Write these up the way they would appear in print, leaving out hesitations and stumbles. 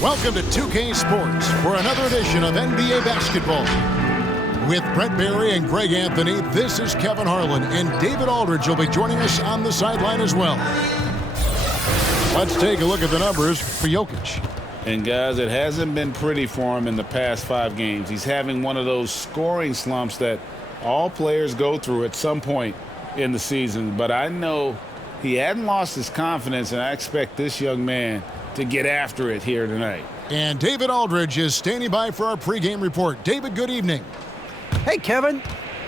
Welcome to 2K Sports for another edition of NBA basketball. With Brent Barry and Greg Anthony, this is Kevin Harlan, and David Aldridge will be joining us on the sideline as well. Let's take a look at the numbers for Jokic. And guys, it hasn't been pretty for him in the past 5 games. He's having one of those scoring slumps that all players go through at some point in the season. But I know he hadn't lost his confidence, and I expect this young man to get after it here tonight. And David Aldridge is standing by for our pregame report. David, good evening. Hey, Kevin.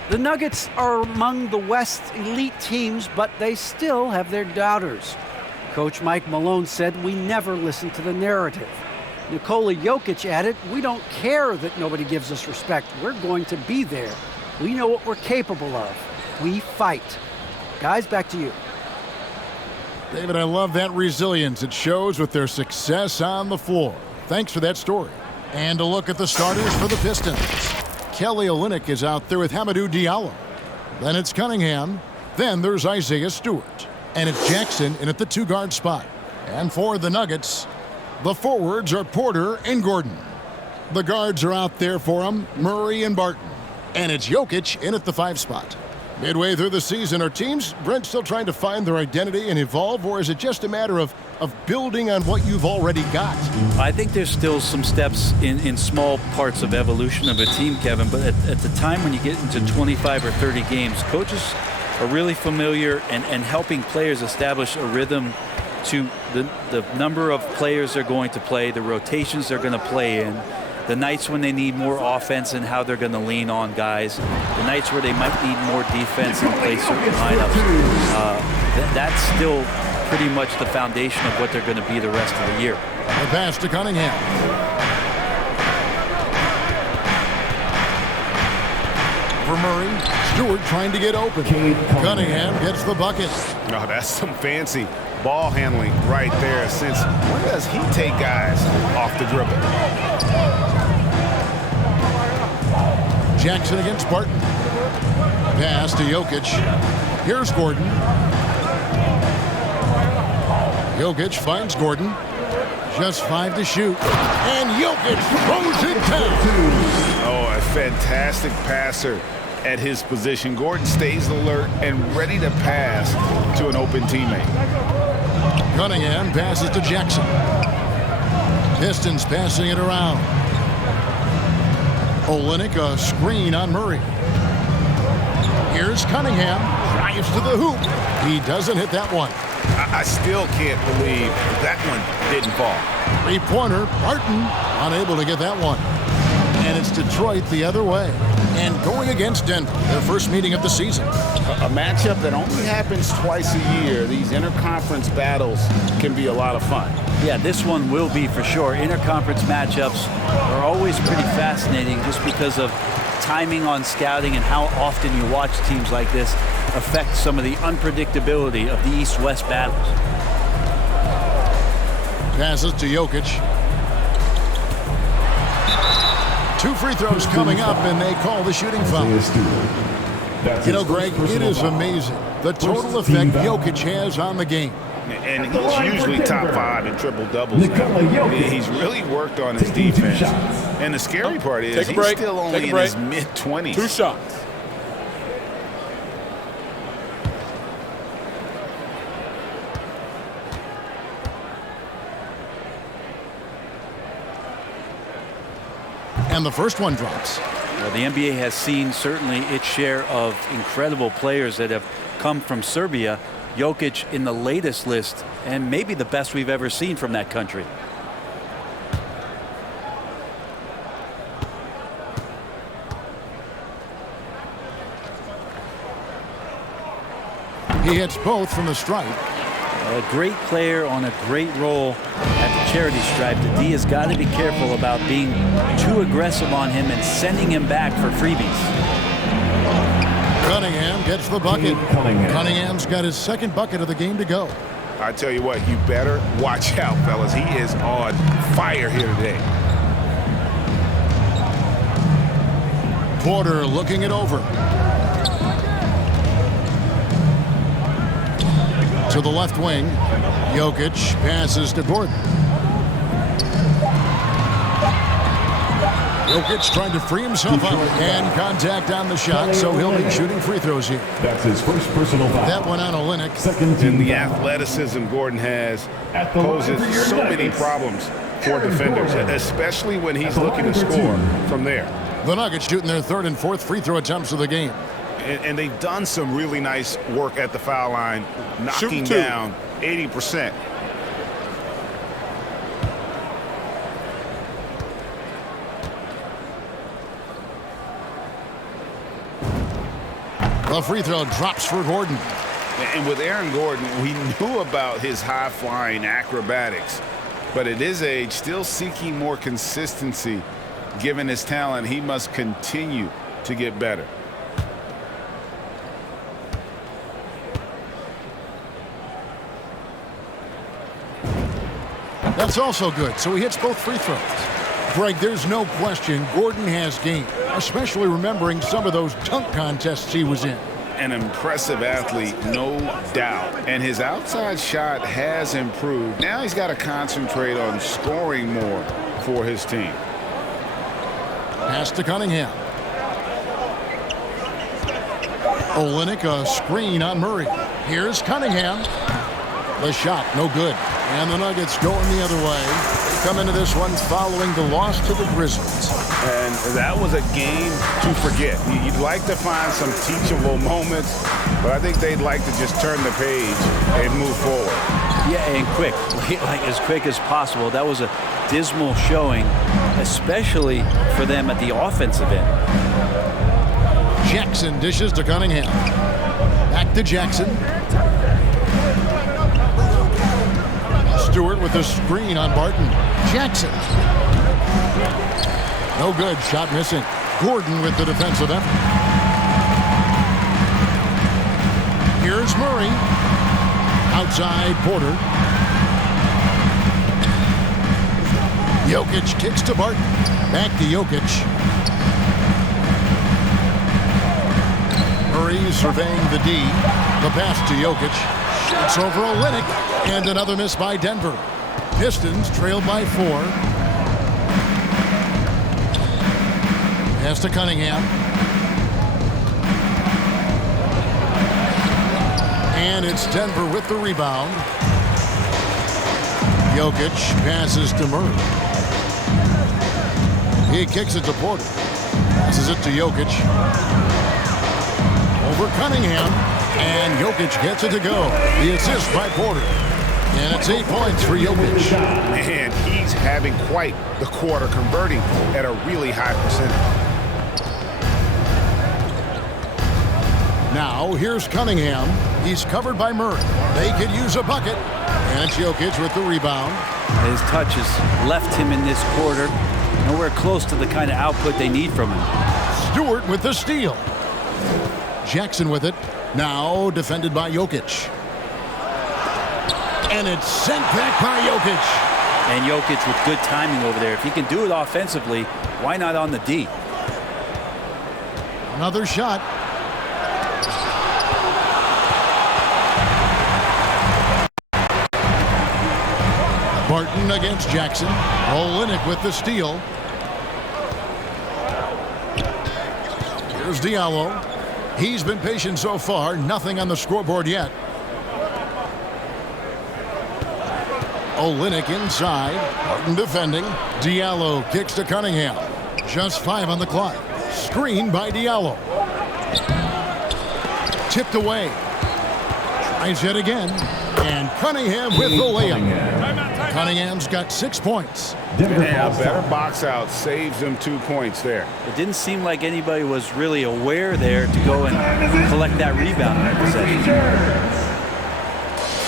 The Nuggets are among the West's elite teams, but they still have their doubters. Coach Mike Malone said, "We never listen to the narrative." Nikola Jokic added, "We don't care that nobody gives us respect. We're going to be there. We know what we're capable of. We fight." Guys, back to you. David, I love that resilience. It shows with their success on the floor. Thanks for that story. And a look at the starters for the Pistons. Kelly Olynyk is out there with Hamidou Diallo. Then it's Cunningham. Then there's Isaiah Stewart. And it's Jackson in at the 2-guard spot. And for the Nuggets, the forwards are Porter and Gordon. The guards are out there for them, Murray and Barton. And it's Jokic in at the 5 spot. Midway through the season, are teams, Brent, still trying to find their identity and evolve, or is it just a matter of building on what you've already got? I think there's still some steps in small parts of evolution of a team, Kevin, but at the time when you get into 25 or 30 games, coaches are really familiar and helping players establish a rhythm to the number of players they're going to play, the rotations they're going to play in, the nights when they need more offense and how they're going to lean on guys, the nights where they might need more defense and play certain lineups. That's still pretty much the foundation of what they're going to be the rest of the year. The pass to Cunningham. For Murray, Stewart trying to get open. Cunningham gets the bucket. Oh, that's some fancy ball handling right there. Since when does he take guys off the dribble? Jackson against Barton. Pass to Jokic. Here's Gordon. Jokic finds Gordon. Just 5 to shoot. And Jokic throws it down. Oh, a fantastic passer at his position. Gordon stays alert and ready to pass to an open teammate. Cunningham passes to Jackson. Pistons passing it around. Olynyk, a screen on Murray. Here's Cunningham. Drives to the hoop. He doesn't hit that one. I still can't believe that one didn't fall. 3-pointer. Barton unable to get that one. And it's Detroit the other way. And going against Denver, their first meeting of the season. A matchup that only happens twice a year. These interconference battles can be a lot of fun. Yeah, this one will be for sure. Interconference matchups are always pretty fascinating just because of timing on scouting and how often you watch teams like this affect some of the unpredictability of the East-West battles. Passes to Jokic. 2 free throws coming up, and they call the shooting foul. You know, Greg, it is amazing the total effect Jokic has on the game. And he's usually top 5 in triple-doubles now. He's really worked on his defense. And the scary part is he's still only in his mid-20s. 2 shots. And the first one drops. Well, the NBA has seen certainly its share of incredible players that have come from Serbia. Jokic in the latest list, and maybe the best we've ever seen from that country. He hits both from the stripe. A great player on a great role at the charity stripe. The D has got to be careful about being too aggressive on him and sending him back for freebies. Cunningham gets the bucket. Cunningham's got his 2nd bucket of the game to go. I tell you what, you better watch out, fellas. He is on fire here today. Porter looking it over. to the left wing. Jokic passes to Gordon. Jokic trying to free himself up, and contact on the shot, so he'll be shooting free throws here. That's his first personal foul. That one on Olynyk. Second team And the foul. athleticism Gordon has poses so many problems for defenders, especially when he's looking to score from there. The Nuggets shooting their third and fourth free throw attempts of the game. And they've done some really nice work at the foul line, knocking down 80%. The free throw drops for Gordon. And with Aaron Gordon, we knew about his high-flying acrobatics, but at his age, still seeking more consistency. Given his talent, he must continue to get better. That's also good, so he hits both free throws. Greg, there's no question Gordon has game, especially remembering some of those dunk contests he was in. An impressive athlete, no doubt. And his outside shot has improved. Now he's got to concentrate on scoring more for his team. Pass to Cunningham. Olynyk, a screen on Murray. Here's Cunningham. The shot, no good. And the Nuggets going the other way. They come into this one following the loss to the Grizzlies. And that was a game to forget. You'd like to find some teachable moments, but I think they'd like to just turn the page and move forward. Yeah, and quick, like as quick as possible. That was a dismal showing, especially for them at the offensive end. Jackson dishes to Cunningham. Back to Jackson. Stewart with the screen on Barton. Jackson. No good. Shot missing. Gordon with the defensive effort. Here's Murray. Outside Porter. Jokic kicks to Barton. Back to Jokic. Murray surveying the D. The pass to Jokic. Shoots over Olynyk. And another miss by Denver. Pistons trailed by 4. Pass to Cunningham. And it's Denver with the rebound. Jokic passes to Murray. He kicks it to Porter. Passes it to Jokic. Over Cunningham. And Jokic gets it to go. The assist by Porter. And it's 8 points for Jokic. Man, he's having quite the quarter, converting at a really high percentage. Now, here's Cunningham. He's covered by Murray. They could use a bucket. And it's Jokic with the rebound. His touch has left him in this quarter. Nowhere close to the kind of output they need from him. Stewart with the steal. Jackson with it. Now defended by Jokic. And it's sent back by Jokic. And Jokic with good timing over there. If he can do it offensively, why not on the D? Another shot. Barton against Jackson. Olynyk with the steal. Here's Diallo. He's been patient so far. Nothing on the scoreboard yet. Olynyk inside. Barton defending. Diallo kicks to Cunningham. Just 5 on the clock. Screen by Diallo. Tipped away. Tries yet again. And Cunningham with the layup. Cunningham's got 6 points. Yeah, better box out saves them 2 points there. It didn't seem like anybody was really aware there to go and collect that rebound in that possession.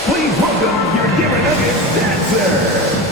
Please welcome your Denver Nuggets dancer.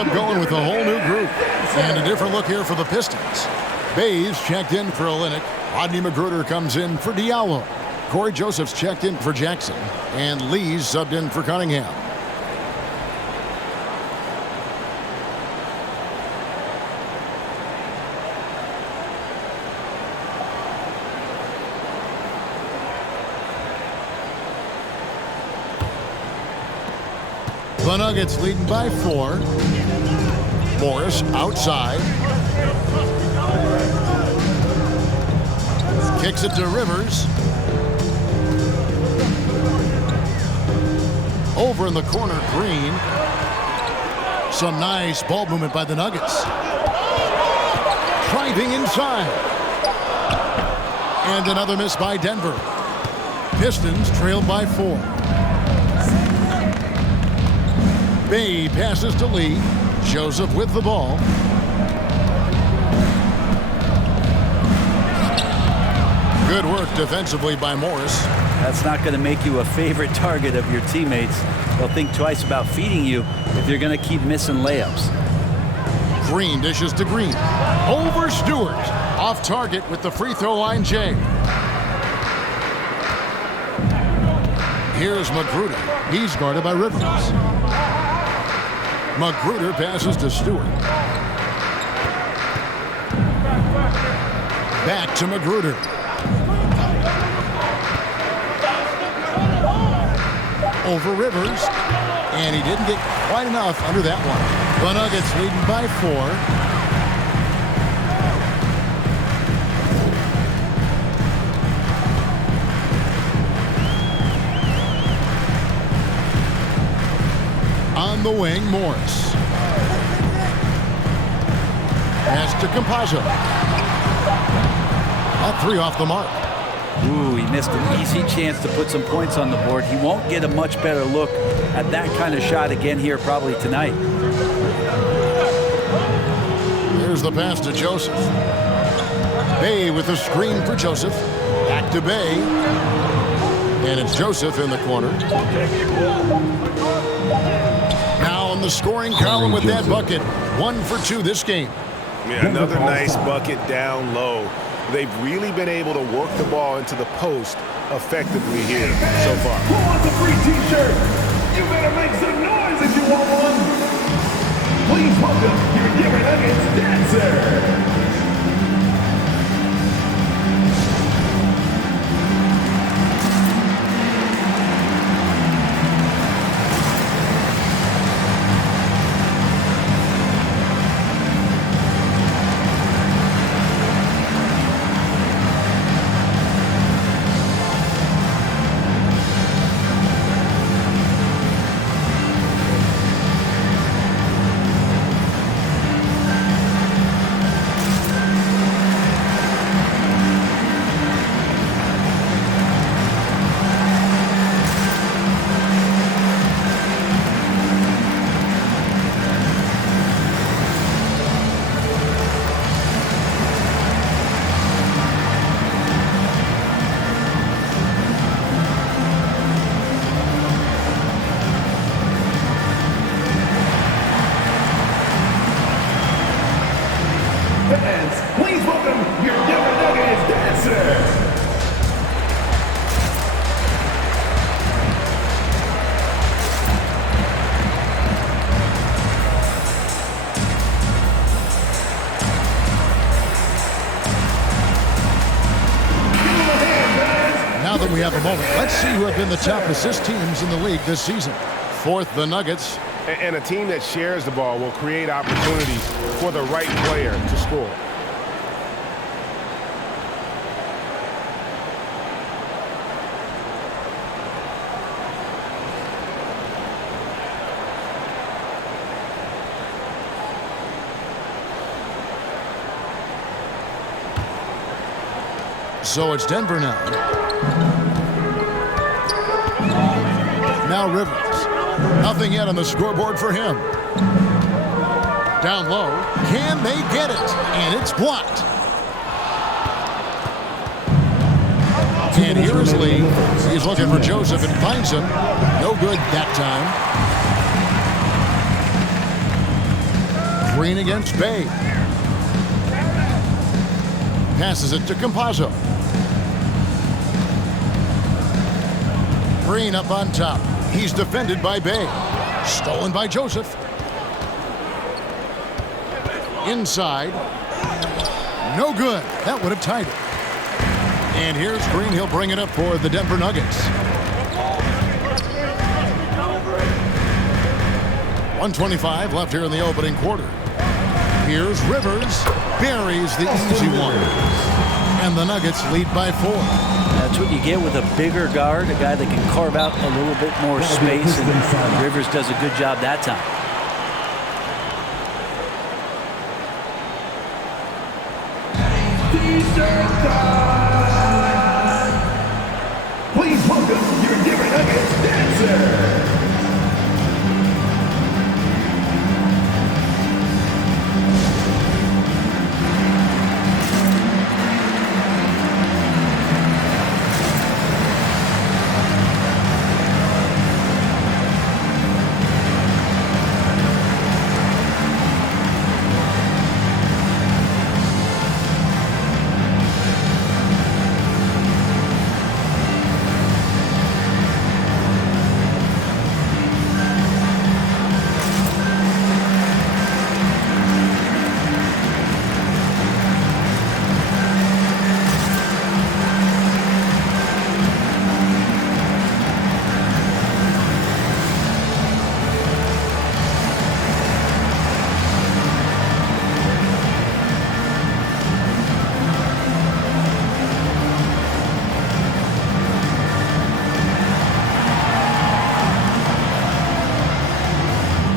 up going with a whole new group. And a different look here for the Pistons. Bays checked in for Olynyk. Rodney Magruder comes in for Diallo. Corey Joseph's checked in for Jackson. And Lee's subbed in for Cunningham. The Nuggets leading by 4. Morris outside. Kicks it to Rivers. Over in the corner, Green. Some nice ball movement by the Nuggets. Driving inside. And another miss by Denver. Pistons trailed by 4. Bay passes to Lee. Joseph with the ball. Good work defensively by Morris. That's not going to make you a favorite target of your teammates. They'll think twice about feeding you if you're going to keep missing layups. Green dishes to Green. Over Stewart. Off target with the free throw line, Jay. Here's Magruder. He's guarded by Rivers. Magruder passes to Stewart. Back to Magruder. Over Rivers. And he didn't get quite enough under that one. The Nuggets leading by 4. On the wing, Morris. Pass to Campazzo. A 3 off the mark. Ooh, he missed an easy chance to put some points on the board. He won't get a much better look at that kind of shot again here probably tonight. Here's the pass to Joseph. Bay with a screen for Joseph. Back to Bay. And it's Joseph in the corner. Now on the scoring column with that bucket. 1 for 2 this game. Yeah, another nice bucket down low. They've really been able to work the ball into the post effectively here so far. Who wants a free t-shirt? You better make some noise if you want one. Please welcome your Denver Nuggets dancer. Please welcome your Denver Nuggets dancer. Now that we have a moment, let's see who have been the top assist teams in the league this season. 4th, the Nuggets. And a team that shares the ball will create opportunities for the right player to score. So it's Denver now. Now Rivers. Nothing yet on the scoreboard for him. Down low. Can they get it? And it's blocked. And here is Lee. He's looking for Joseph and finds him. No good that time. Green against Bay. Passes it to Campazzo. Green up on top. He's defended by Bay. Stolen by Joseph. Inside. No good. That would have tied it. And here's Green. He'll bring it up for the Denver Nuggets. 1:25 left here in the opening quarter. Here's Rivers. Buries the easy one. And the Nuggets lead by 4. That's what you get with a bigger guard, a guy that can carve out a little bit more space, and Rivers does a good job that time. Please welcome your Denver Nuggets dancer.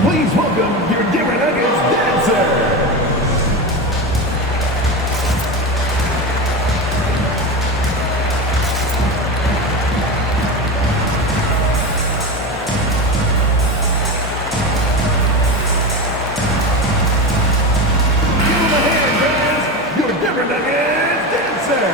Please welcome your Denver Nuggets dancer. Give them a hand, guys. Your Denver Nuggets dancer.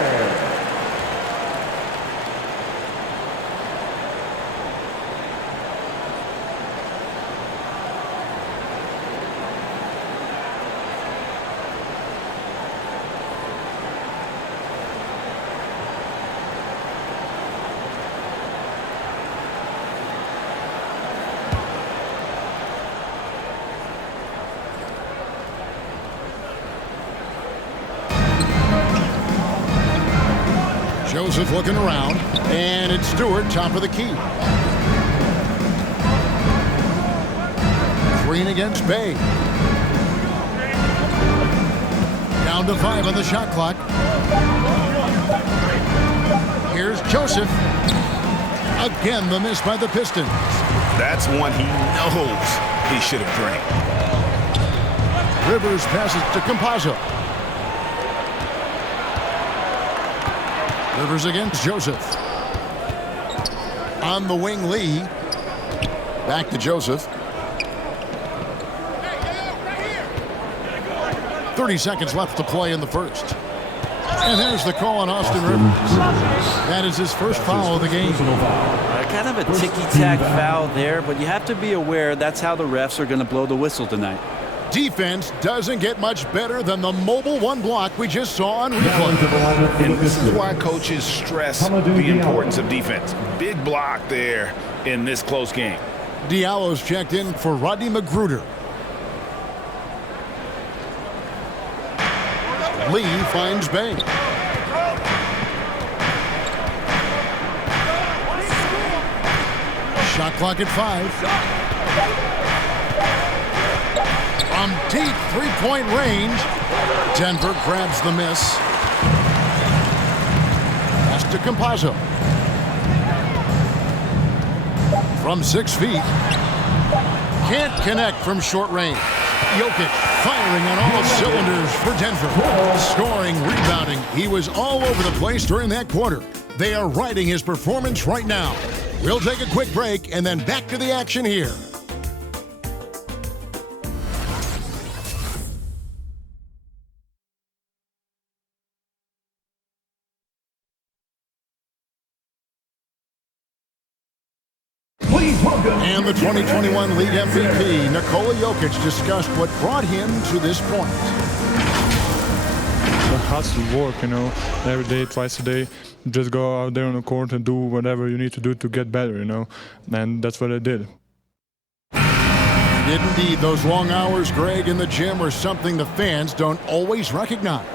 Joseph looking around, and it's Stewart, top of the key. Green against Bay. Down to 5 on the shot clock. Here's Joseph. Again, the miss by the Pistons. That's one he knows he should have drained. Rivers passes to Campazzo. Rivers against Joseph. On the wing, Lee. Back to Joseph. 30 seconds left to play in the first. And there's the call on Austin Rivers. That is his first foul of the game. Kind of a ticky-tack foul there, but you have to be aware that's how the refs are going to blow the whistle tonight. Defense doesn't get much better than the mobile one block we just saw on replay. And this is why coaches stress the importance of defense. Big block there in this close game. Diallo's checked in for Rodney Magruder. Lee finds Bay. Shot clock at 5. From deep three-point range, Denver grabs the miss. Pass to Campazzo. From 6 feet. Can't connect from short range. Jokic firing on all cylinders for Denver. Scoring, rebounding. He was all over the place during that quarter. They are riding his performance right now. We'll take a quick break and then back to the action here. Please welcome. And the 2021 League MVP, Nikola Jokic, discussed what brought him to this point. It has to work, every day, twice a day. Just go out there on the court and do whatever you need to do to get better, and that's what I did. Indeed, those long hours, Greg, in the gym are something the fans don't always recognize.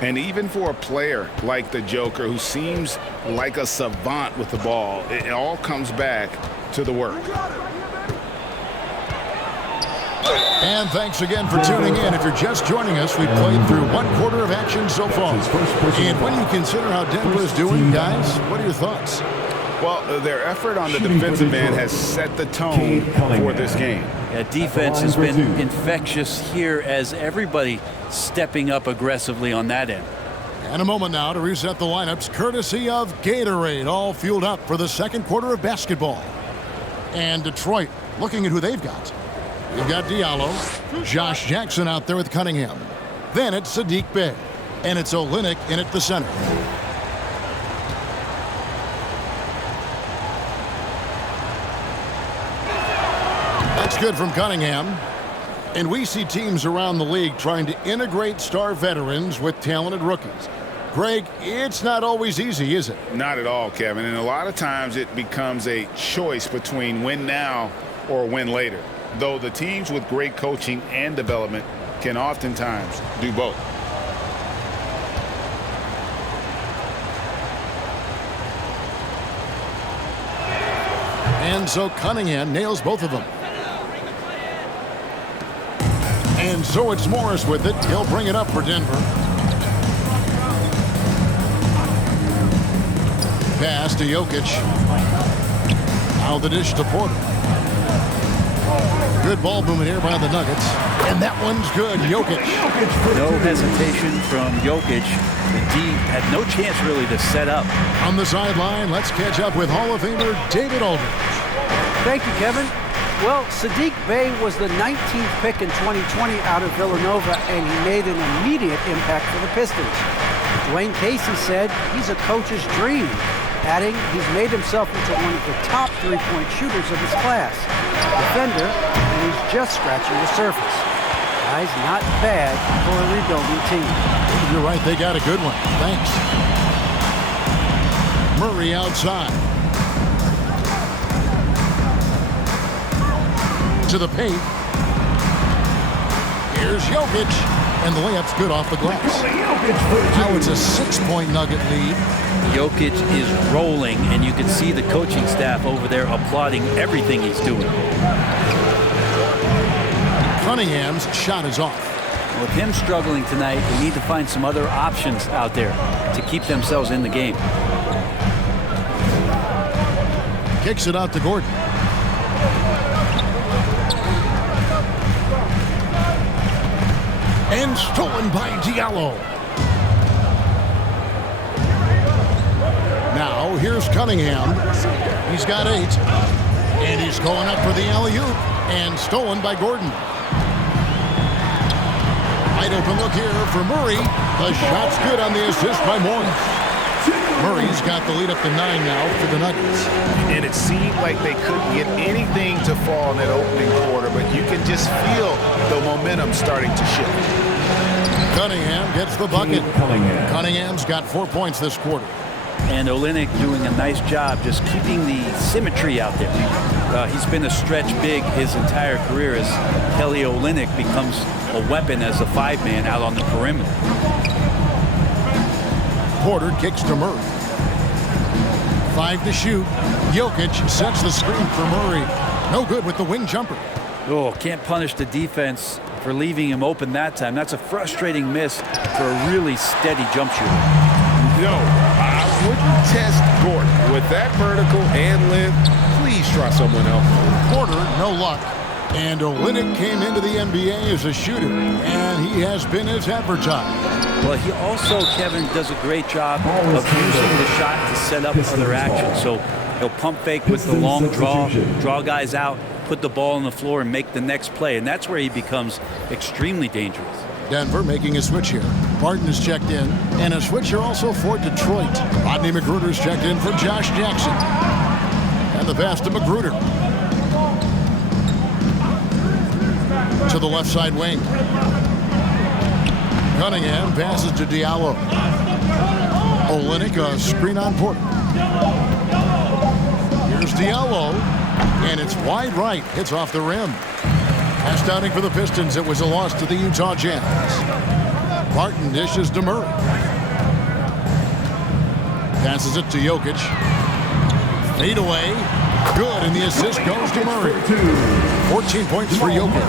And even for a player like the Joker, who seems like a savant with the ball, it all comes back to the work. And thanks again for tuning in. If you're just joining us, we've played through one quarter of action so far. And when you consider how Denver is doing, guys, what are your thoughts? Well, their effort on the defensive end has set the tone for this game. Yeah, defense has been infectious here as everybody stepping up aggressively on that end. And a moment now to reset the lineups, courtesy of Gatorade, all fueled up for the second quarter of basketball. And Detroit, looking at who they've got. You've got Diallo, Josh Jackson out there with Cunningham. Then it's Saddiq Bey, and it's Olynyk in at the center. That's good from Cunningham. And we see teams around the league trying to integrate star veterans with talented rookies. Greg, it's not always easy, is it? Not at all, Kevin. And a lot of times it becomes a choice between win now or win later. Though the teams with great coaching and development can oftentimes do both. And so Cunningham nails both of them. And so it's Morris with it. He'll bring it up for Denver. Pass to Jokic. Now the dish to Porter. Good ball movement here by the Nuggets. And that one's good. Jokic. No hesitation from Jokic. The D had no chance really to set up. On the sideline, let's catch up with Hall of Famer David Aldridge. Thank you, Kevin. Well, Saddiq Bey was the 19th pick in 2020 out of Villanova, and he made an immediate impact for the Pistons. Dwayne Casey said he's a coach's dream, adding he's made himself into one of the top three-point shooters of his class. Defender, and he's just scratching the surface. Guy's not bad for a rebuilding team. You're right, they got a good one. Thanks. Murray outside. To the paint. Here's Jokic. And the layup's good off the glass. Now it's a 6-point Nugget lead. Jokic is rolling, and you can see the coaching staff over there applauding everything he's doing. Cunningham's shot is off. With him struggling tonight, they need to find some other options out there to keep themselves in the game. Kicks it out to Gordon. And stolen by Diallo. Now here's Cunningham. He's got 8. And he's going up for the alley-oop. And stolen by Gordon. Wide open look here for Murray. The shot's good on the assist by Morris. Murray's got the lead up to 9 now for the Nuggets. And it seemed like they couldn't get anything to fall in that opening quarter, but you can just feel the momentum starting to shift. Cunningham gets the bucket. Cunningham's got 4 points this quarter. And Olynyk doing a nice job just keeping the symmetry out there. He's been a stretch big his entire career as Kelly Olynyk becomes a weapon as a 5-man out on the perimeter. Porter kicks to Murray. 5 to shoot. Jokic sets the screen for Murray. No good with the wing jumper. Oh, can't punish the defense for leaving him open that time. That's a frustrating miss for a really steady jump shooter. No, I wouldn't test Gordon. With that vertical and length, please try someone else. Porter, no luck. And Olynyk came into the NBA as a shooter, and he has been as advertised. Well, he also, Kevin, does a great job of using the shot to set up other action. So he'll pump fake with the long draw guys out, put the ball on the floor, and make the next play. And that's where he becomes extremely dangerous. Denver making a switch here. Barton is checked in, and a switch here also for Detroit. Rodney McGruder's checked in for Josh Jackson. And the pass to McGruder. To the left side wing. Cunningham passes to Diallo. Olynyk, a screen on Porter. Here's Diallo, and it's wide right. Hits off the rim. Pass downing for the Pistons. It was a loss to the Utah Jazz. Martin dishes to Murray. Passes it to Jokic. Fade away. Good, and the assist goes to Murray. 14 points for Jokic.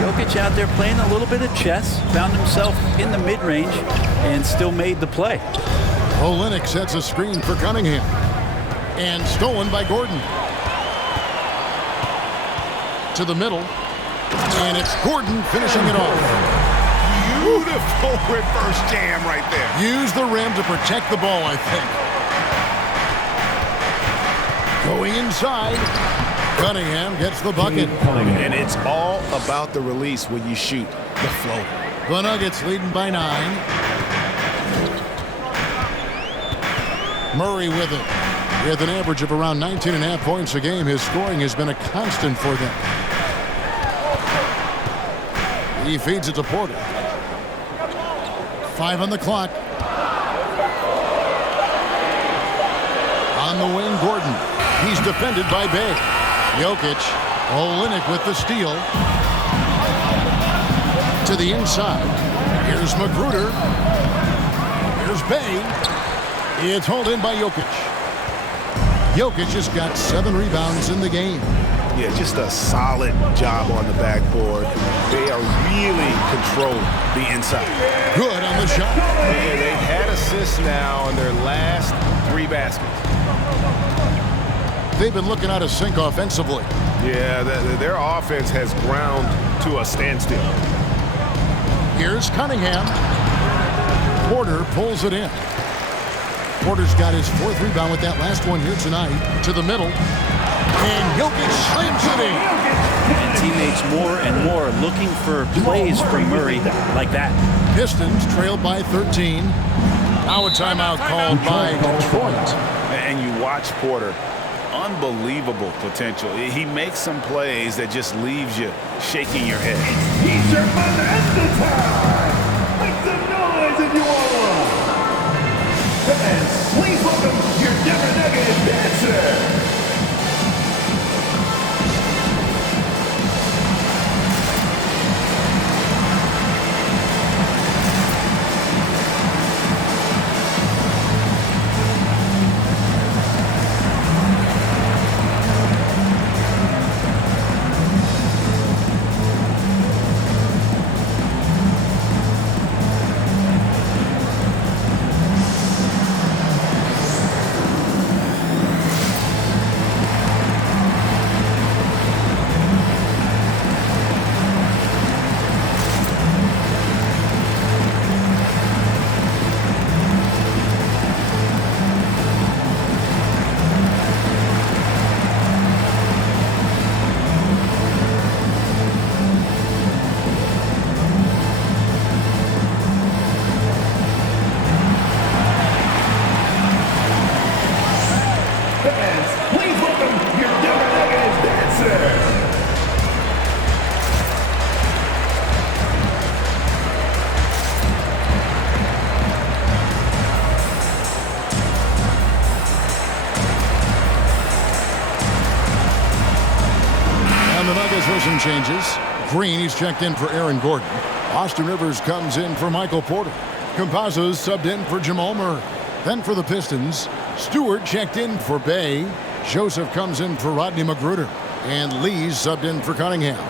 Jokic out there playing a little bit of chess. Found himself in the mid-range and still made the play. Olynyk sets a screen for Cunningham. And stolen by Gordon. To the middle. And it's Gordon finishing it off. Beautiful reverse jam right there. Use the rim to protect the ball, I think. Going inside. Cunningham gets the bucket. And it's all about the release when you shoot the floater. The Nuggets leading by 9. Murray with it. With an average of around 19.5 points a game, his scoring has been a constant for them. He feeds it to Porter. 5 on the clock. On the wing, Gordon. He's defended by Bay. Jokic. Olynyk with the steal. To the inside. Here's Magruder. Here's Bay. It's hauled in by Jokic. Jokic has got 7 rebounds in the game. Yeah, just a solid job on the backboard. They are really controlling the inside. Good on the shot. Yeah, they've had assists now on their last 3 baskets. They've been looking out of sync offensively. Yeah, their offense has ground to a standstill. Here's Cunningham. Porter pulls it in. Porter's got his 4th rebound with that last one here tonight. To the middle. And Jokic slams it in. And teammates more and more looking for plays from Murray like that. Pistons trail by 13. Now a timeout called by Detroit. And you watch Porter. Unbelievable potential. He makes some plays that just leaves you shaking your head. He's your man at the time. Make some noise if you want one. And please welcome your Denver Nuggets dancer. Some changes. Green, he's checked in for Aaron Gordon. Austin Rivers comes in for Michael Porter. Campazzo's subbed in for Jamal Murray. Then for the Pistons, Stewart checked in for Bay. Joseph comes in for Rodney Magruder. And Lee's subbed in for Cunningham.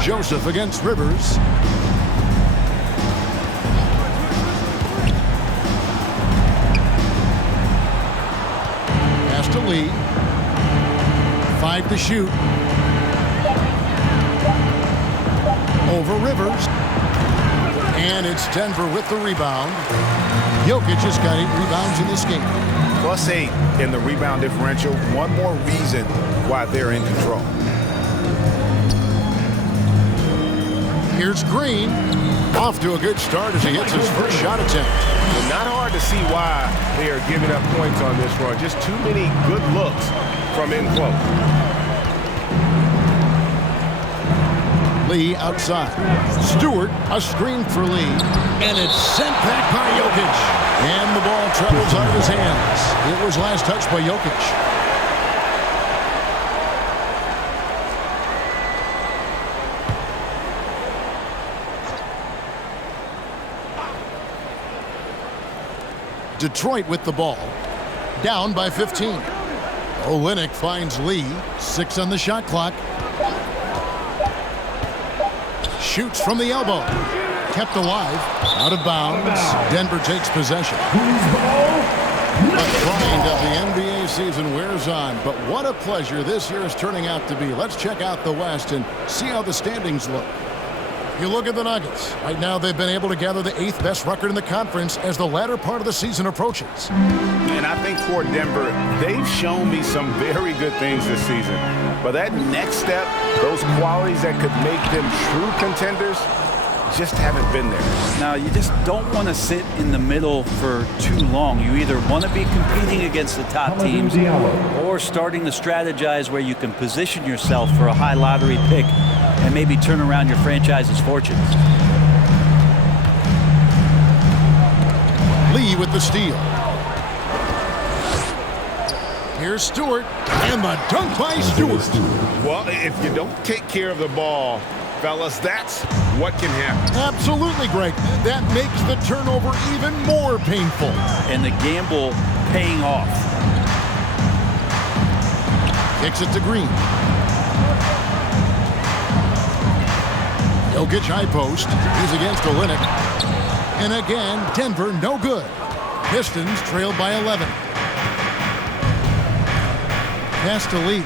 Joseph against Rivers. Pass to Lee. 5 to shoot. Over Rivers. And it's Denver with the rebound. Jokic has got 8 rebounds in this game. +8 in the rebound differential. One more reason why they're in control. Here's Green. Off to a good start as he hits his first shot attempt. Not hard to see why they are giving up points on this run. Just too many good looks from in close. Lee outside. Stewart, a screen for Lee. And it's sent back by Jokic. And the ball travels out of his hands. It was last touched by Jokic. Detroit with the ball. Down by 15. Olynyk finds Lee. 6 on the shot clock. Shoots from the elbow. Kept alive. Out of bounds. Denver takes possession. The grind of the NBA season wears on, but what a pleasure this year is turning out to be. Let's check out the West and see how the standings look. You look at the Nuggets. Right now, they've been able to gather the 8th best record in the conference as the latter part of the season approaches. And I think for Denver, they've shown me some very good things this season. But that next step, those qualities that could make them true contenders, just haven't been there. Now, you just don't want to sit in the middle for too long. You either want to be competing against the top teams or starting to strategize where you can position yourself for a high lottery pick and maybe turn around your franchise's fortunes. Lee with the steal. Here's Stewart, and the dunk by Stewart. Well, if you don't take care of the ball, fellas, that's what can happen. Absolutely, Greg. That makes the turnover even more painful. And the gamble paying off. Kicks it to Green. Jokic high post. He's against Olynyk. And again, Denver no good. Pistons trailed by 11. Pass to Lee.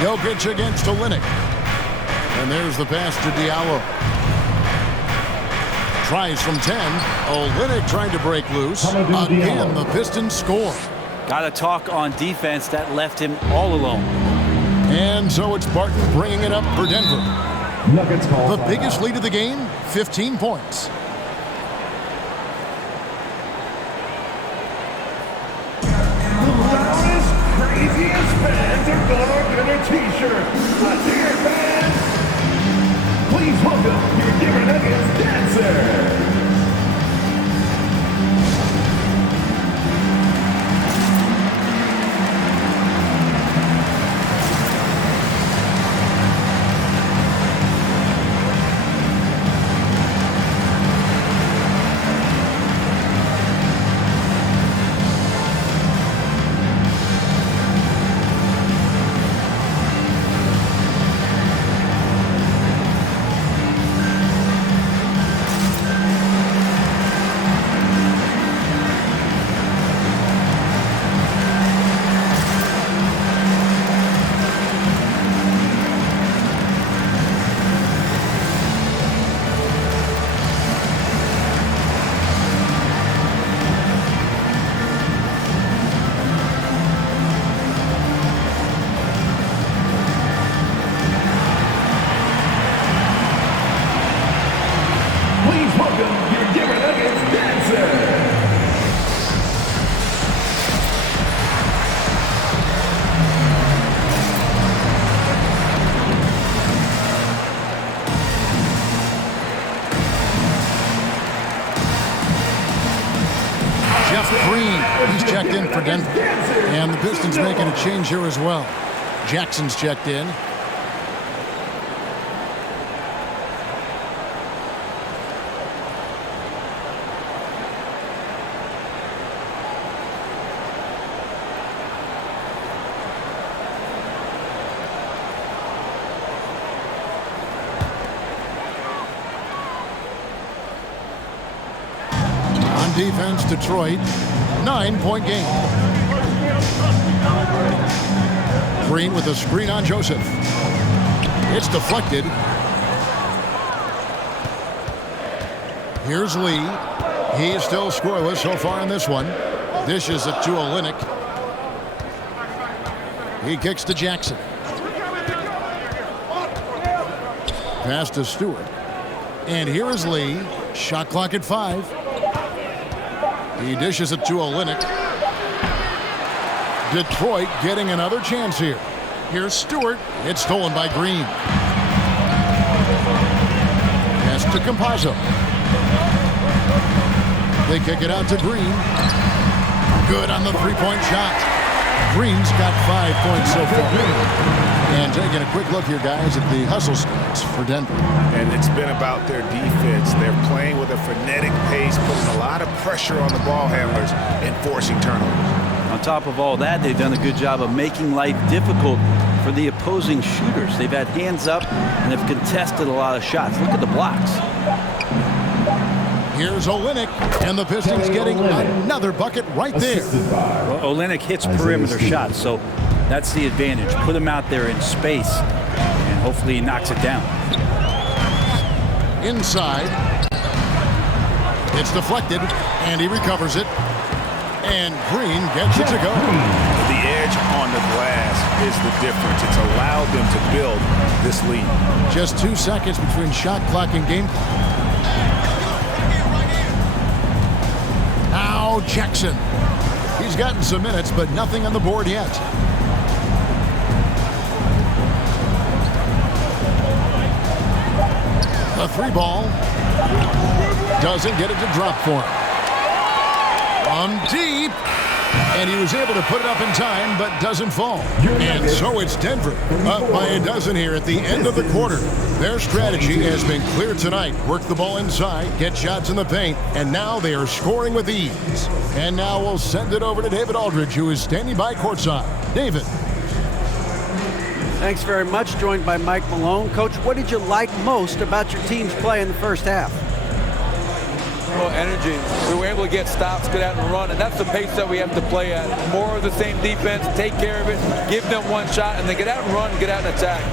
Jokic against Olynyk. And there's the pass to Diallo. Tries from 10. Olynyk trying to break loose. Again, the Pistons score. Got to talk on defense that left him all alone. And so it's Barton bringing it up for Denver. The biggest lead of the game, 15 points. Craziest fans are gonna get a t-shirt. Let's hear it, fans. Please welcome your Denver Nuggets dancer. He's checked in for Denver. And the Pistons making a change here as well. Jackson's checked in. On defense, Detroit. 9-point game. Green with a screen on Joseph. It's deflected. Here's Lee. He's still scoreless so far in this one. Dishes it to Olynyk. He kicks to Jackson. Pass to Stewart. And here is Lee. Shot clock at 5. He dishes it to Olynyk. Detroit getting another chance here. Here's Stewart. It's stolen by Green. Pass to Campazzo. They kick it out to Green. Good on the three-point shot. Green's got 5 points so far. And taking a quick look here, guys, at the hustle stats for Denver. And it's been about their defense. They're playing with a frenetic pace, putting a lot of pressure on the ball handlers and forcing turnovers. On top of all that, they've done a good job of making life difficult for the opposing shooters. They've had hands up and have contested a lot of shots. Look at the blocks. Here's Olynyk, and the Pistons getting another bucket right there. Well, Olynyk hits perimeter shots, so that's the advantage. Put him out there in space, and hopefully he knocks it down. Inside. It's deflected, and he recovers it. And Green gets it to go. The edge on the glass is the difference. It's allowed them to build this lead. Just 2 seconds between shot clock and game clock. Now Jackson. He's gotten some minutes, but nothing on the board yet. The 3 ball. Doesn't get it to drop for him. From deep. And he was able to put it up in time, but doesn't fall. And so it's Denver up by a dozen here at the end of the quarter. Their strategy has been clear tonight. Work the ball inside, get shots in the paint, and now they are scoring with ease. And now we'll send it over to David Aldridge, who is standing by courtside. David. Thanks very much. Joined by Mike Malone. Coach, what did you like most about your team's play in the first half? Well, energy. We were able to get stops, get out and run, and that's the pace that we have to play at. More of the same defense, take care of it, give them one shot, and then get out and run, get out and attack.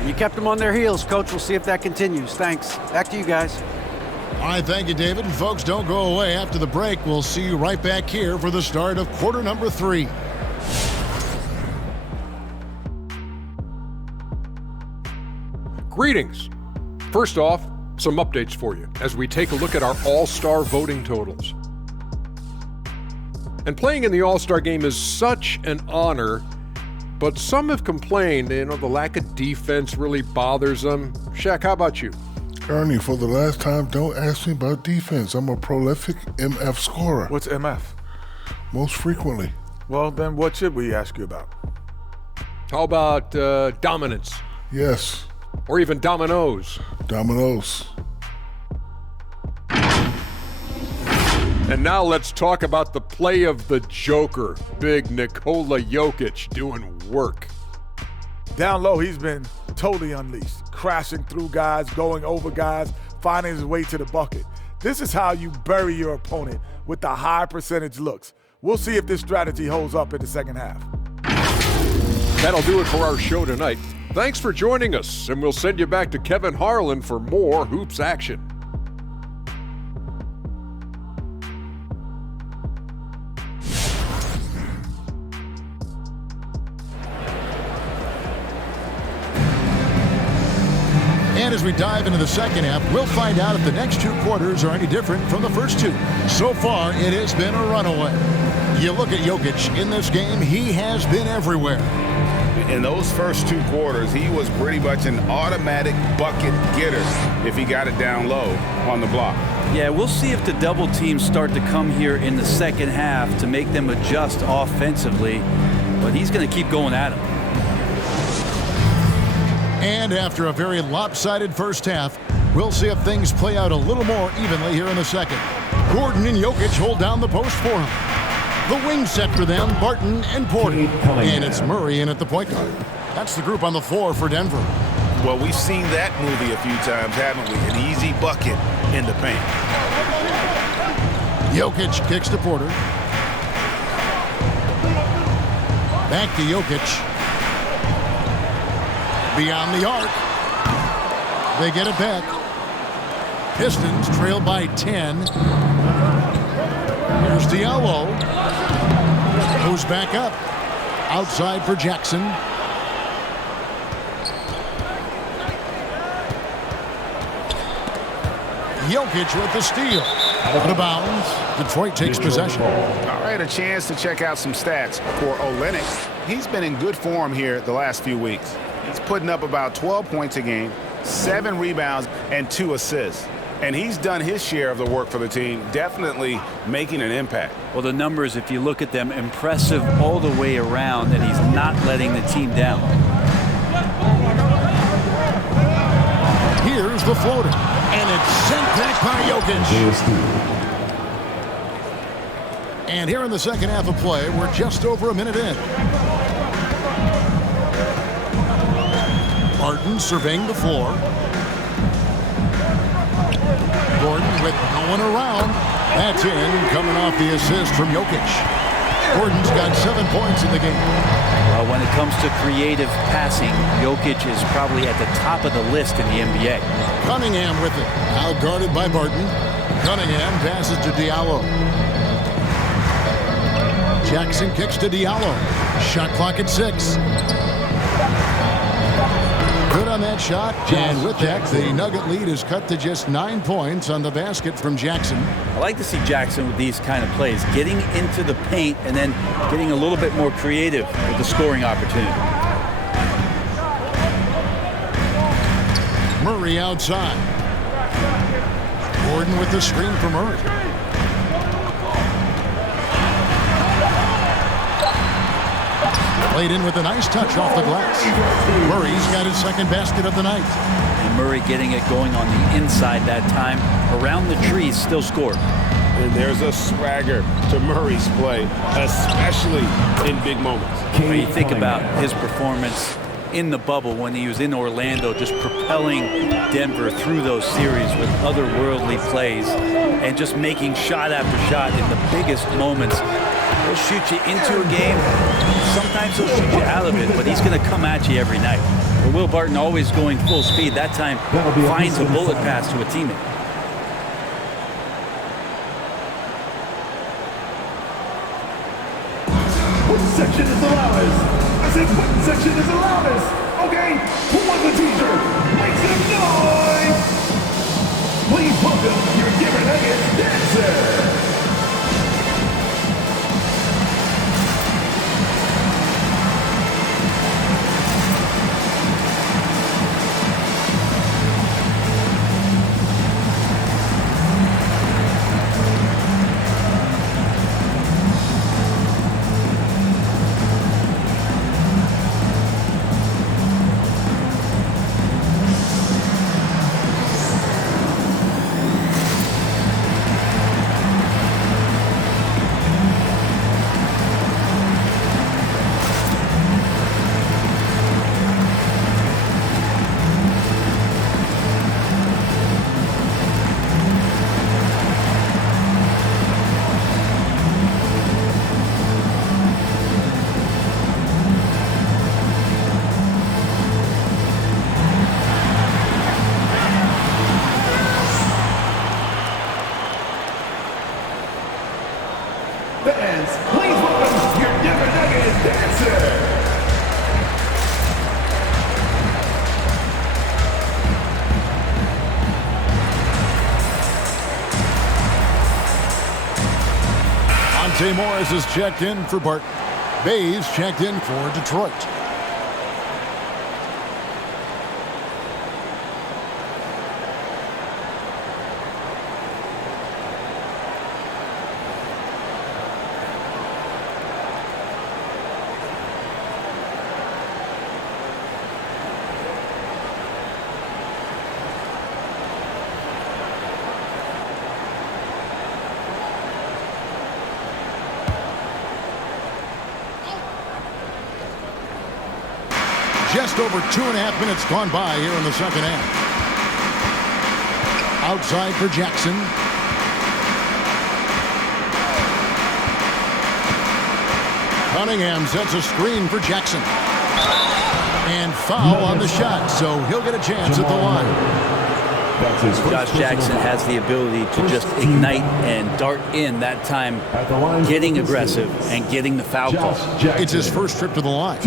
And you kept them on their heels, Coach. We'll see if that continues. Thanks. Back to you guys. All right, thank you, David. And folks, don't go away. After the break, we'll see you right back here for the start of quarter number 3. Greetings. First off, some updates for you as we take a look at our All-Star voting totals. And playing in the All-Star game is such an honor, but some have complained, the lack of defense really bothers them. Shaq, how about you? Ernie, for the last time, don't ask me about defense. I'm a prolific MF scorer. What's MF? Most frequently. Well, then what should we ask you about? How about dominance? Yes. Or even dominoes? Dominoes. And now let's talk about the play of the Joker, big Nikola Jokic doing work. Down low, he's been totally unleashed, crashing through guys, going over guys, finding his way to the bucket. This is how you bury your opponent with the high percentage looks. We'll see if this strategy holds up in the second half. That'll do it for our show tonight. Thanks for joining us, and we'll send you back to Kevin Harlan for more hoops action. And as we dive into the second half, we'll find out if the next 2 quarters are any different from the first 2. So far, it has been a runaway. You look at Jokic in this game, he has been everywhere. In those first 2 quarters, he was pretty much an automatic bucket getter if he got it down low on the block. Yeah, we'll see if the double teams start to come here in the second half to make them adjust offensively, but he's going to keep going at him. And after a very lopsided first half, we'll see if things play out a little more evenly here in the second. Gordon and Jokic hold down the post for him. The wing set for them, Barton and Porter. And it's Murray in at the point guard. That's the group on the floor for Denver. Well, we've seen that movie a few times, haven't we? An easy bucket in the paint. Jokic kicks to Porter. Back to Jokic. Beyond the arc. They get it back. Pistons trail by 10. Here's Diallo. Goes back up. Outside for Jackson. Jokic with the steal. Out of bounds. Detroit takes possession. All right, a chance to check out some stats for Olynyk. He's been in good form here the last few weeks. He's putting up about 12 points a game, 7 rebounds, and 2 assists. And he's done his share of the work for the team, definitely making an impact. Well, the numbers, if you look at them, impressive all the way around, and he's not letting the team down. Here's the floater, and it's sent back by Jokic. And here in the second half of play, we're just over a minute in. Martin surveying the floor. Gordon with no one around. That's in, coming off the assist from Jokic. Gordon's got 7 points in the game. Well, when it comes to creative passing, Jokic is probably at the top of the list in the NBA. Cunningham with it. Now guarded by Barton. Cunningham passes to Diallo. Jackson kicks to Diallo. Shot clock at 6. Good on that shot, and with that, the Nugget lead is cut to just 9 points on the basket from Jackson. I like to see Jackson with these kind of plays, getting into the paint and then getting a little bit more creative with the scoring opportunity. Murray outside. Gordon with the screen for Murray. Played in with a nice touch off the glass. Murray's got his second basket of the night. And Murray getting it going on the inside that time. Around the trees, still scored. And there's a swagger to Murray's play, especially in big moments. When you think about his performance in the bubble when he was in Orlando, just propelling Denver through those series with otherworldly plays and just making shot after shot in the biggest moments. He'll shoot you into a game. Sometimes he'll shoot you out of it, but he's going to come at you every night. But Will Barton always going full speed. That time finds a bullet pass to a teammate. What section is the loudest? I said, what section is the loudest? Okay, who wants a t-shirt? Make some noise! Please welcome your Denver Nuggets dancer! Fans, please welcome your Denver Nuggets dancer! Monte Morris is checked in for Barton. Bays checked in for Detroit. Just over 2.5 minutes gone by here in the second half. Outside for Jackson. Cunningham sets a screen for Jackson. And foul on the shot, so he'll get a chance at the line. Josh Jackson has the ability to just ignite and dart in that time, getting aggressive and getting the foul call. It's his first trip to the line.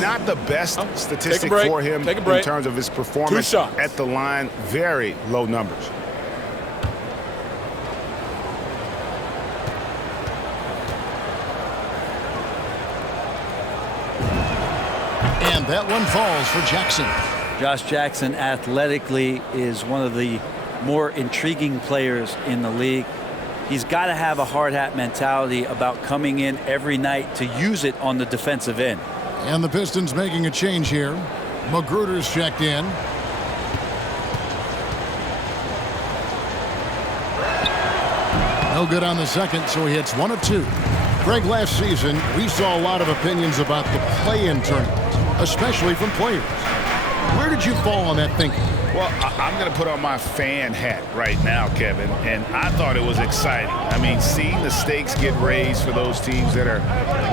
Not the best statistic for him in terms of his performance at the line. Very low numbers. And that one falls for Jackson. Josh Jackson athletically is one of the more intriguing players in the league. He's got to have a hard hat mentality about coming in every night to use it on the defensive end. And the Pistons making a change here. Magruder's checked in. No good on the second, so he hits 1 of 2. Greg, last season, we saw a lot of opinions about the play-in tournament, especially from players. Where did you fall on that thinking? Well, I'm going to put on my fan hat right now, Kevin, and I thought it was exciting. I mean, seeing the stakes get raised for those teams that are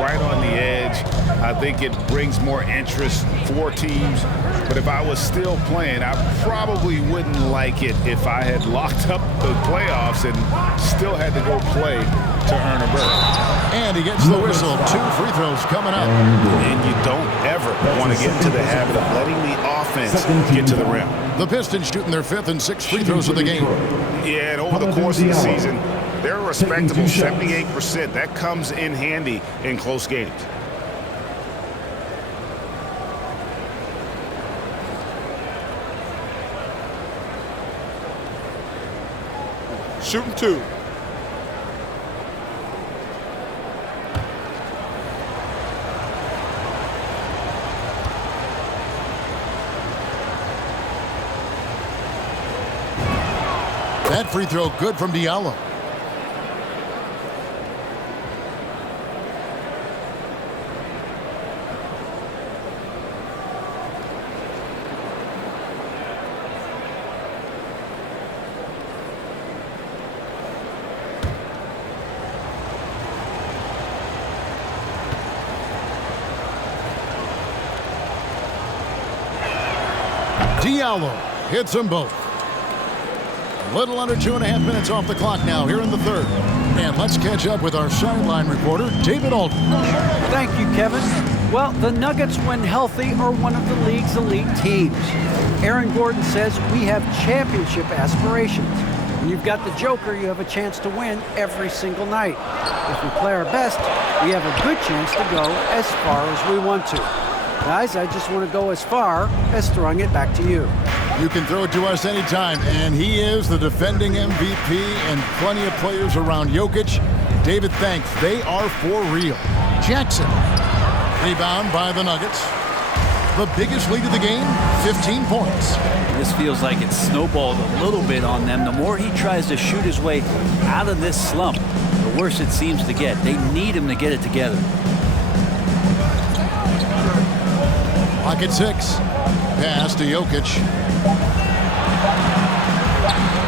right on the edge, I think it brings more interest for teams. But if I was still playing, I probably wouldn't like it if I had locked up the playoffs and still had to go play to earn a berth. And he gets the whistle. 2 free throws coming up. And you don't ever want to get into the habit of letting the offense get to the rim. The Pistons shooting their 5th and 6th free throws of the game. Yeah, and over the course of the season, they're a respectable 78%. That comes in handy in close games. Shooting 2. That free throw good from Diallo. Diallo hits them both. A little under 2.5 minutes off the clock now here in the 3rd. And let's catch up with our sideline reporter, David Aldridge. Thank you, Kevin. Well, the Nuggets, when healthy, are one of the league's elite teams. Aaron Gordon says we have championship aspirations. When you've got the Joker, you have a chance to win every single night. If we play our best, we have a good chance to go as far as we want to. Guys, I just want to go as far as throwing it back to you. You can throw it to us anytime, and he is the defending MVP and plenty of players around Jokic. David, thanks. They are for real. Jackson, rebound by the Nuggets. The biggest lead of the game, 15 points. This feels like it's snowballed a little bit on them. The more he tries to shoot his way out of this slump, the worse it seems to get. They need him to get it together. Clock at 6. Pass to Jokic.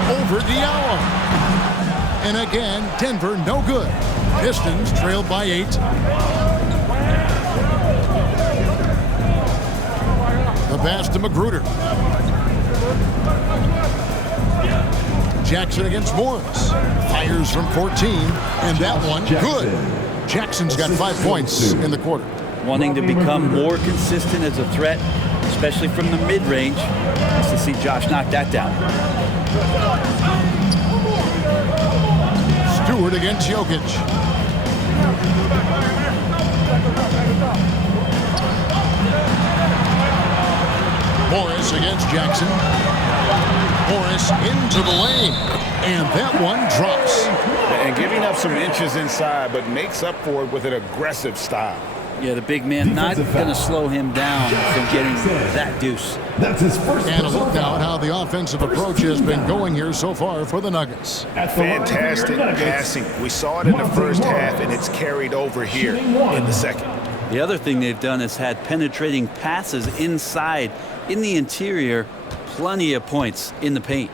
Over Diallo. And again, Denver no good. Pistons trailed by 8. The pass to Magruder. Jackson against Morris. Fires from 14. And that one, good. Jackson's got 5 points in the quarter. Wanting to become more consistent as a threat, especially from the mid-range. Nice to see Josh knock that down. Stewart against Jokic. Morris against Jackson. Morris into the lane. And that one drops. And giving up some inches inside, but makes up for it with an aggressive style. Yeah, the big man not going to slow him down from getting that deuce. That's his first. And a look now at how the offensive approach has been going here so far for the Nuggets. Fantastic passing. We saw it in the first half, and it's carried over here in the second. The other thing they've done is had penetrating passes inside, in the interior, plenty of points in the paint.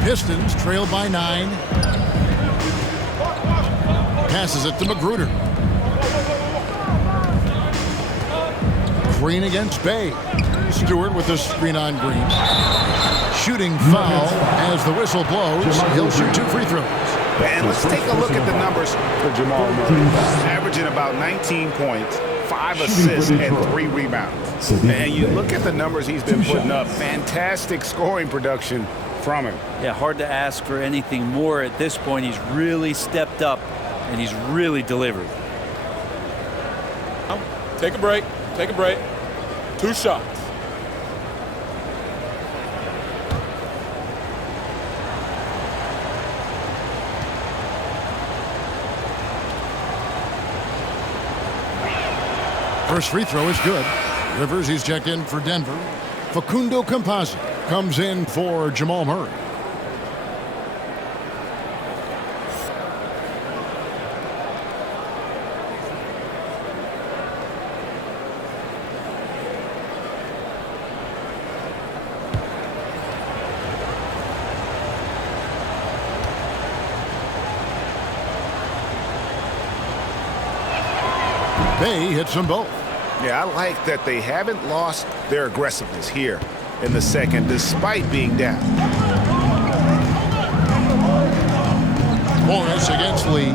Pistons trailed by 9. Passes it to Magruder. Green against Bay. Stewart with the screen on Green. Shooting foul as the whistle blows. He'll shoot 2 free throws. And let's take a look at the numbers for Jamal Murray. Averaging about 19 points, 5 assists, and 3 rebounds. And you look at the numbers he's been putting up. Fantastic scoring production from him. Yeah, hard to ask for anything more at this point. He's really stepped up, and he's really delivered. Take a break. Take a break. 2 shots. First free throw is good. Rivers, he's checked in for Denver. Facundo Campazzo comes in for Jamal Murray. Bay hits them both. Yeah, I like that they haven't lost their aggressiveness here in the second, despite being down. Morris against Lee.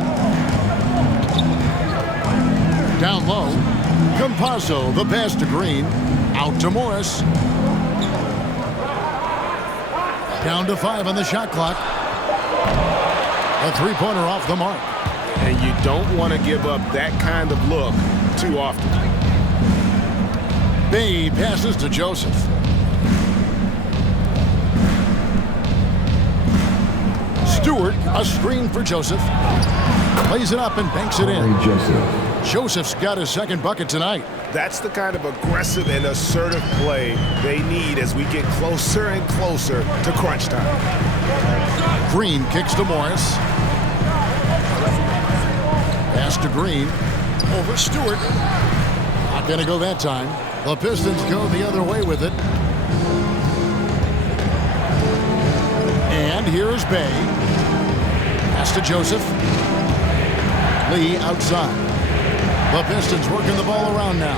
Down low. Campazzo, the pass to Green. Out to Morris. Down to 5 on the shot clock. A three-pointer off the mark. And you don't want to give up that kind of look too often. Bay passes to Joseph. Stewart, a screen for Joseph. Plays it up and banks it in. Joseph's got his second bucket tonight. That's the kind of aggressive and assertive play they need as we get closer and closer to crunch time. Green kicks to Morris. Pass to Green. Over Stewart. Not going to go that time. The Pistons go the other way with it. And here's Bay. Pass to Joseph. Lee outside. The Pistons working the ball around now.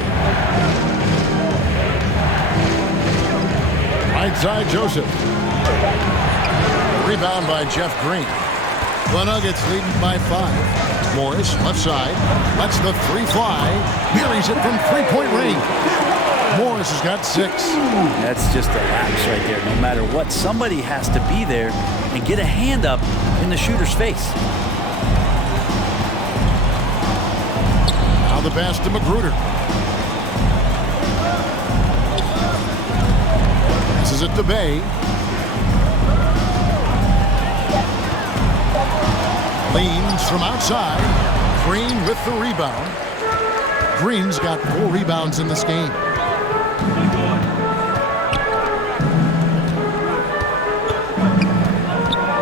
Right side, Joseph. Rebound by Jeff Green. The Nuggets leading by 5. Morris, left side, lets the 3 fly, buries it from 3-point range. Morris has got 6. That's just a lapse right there. No matter what, somebody has to be there and get a hand up in the shooter's face. Now the pass to Magruder. Passes it to Bay. Leans from outside. Green with the rebound. Green's got 4 rebounds in this game.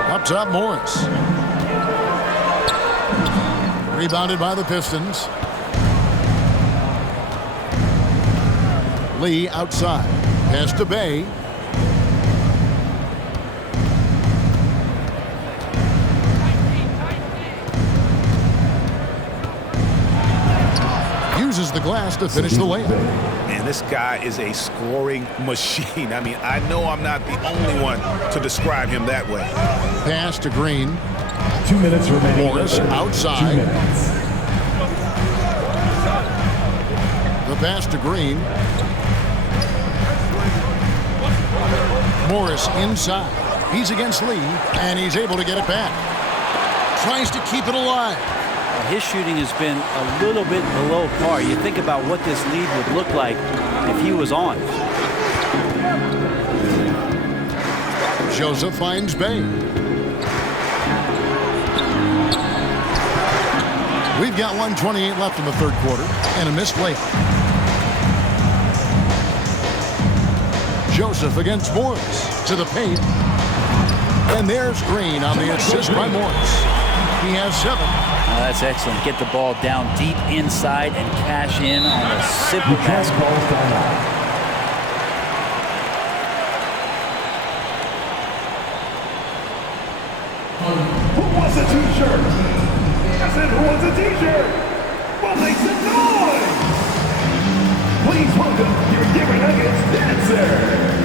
Up top, Morris. Rebounded by the Pistons. Lee outside. Pass to Bay. Uses the glass to finish the layup. And this guy is a scoring machine. I mean, I know I'm not the only one to describe him that way. Pass to Green. 2 minutes remaining. Morris outside. 2 minutes. The pass to Green. Morris inside. He's against Lee, and he's able to get it back. Tries to keep it alive. His shooting has been a little bit below par. You think about what this lead would look like if he was on. Joseph finds Bay. We've got 1:28 left in the third quarter and a missed layup. Joseph against Morris to the paint. And there's Green on the assist by Morris. He has 7. That's excellent. Get the ball down deep inside and cash in on a simple pass call. Who wants a t-shirt? person who wants a t-shirt. Well, make some noise. Please welcome your Denver Nuggets dancer.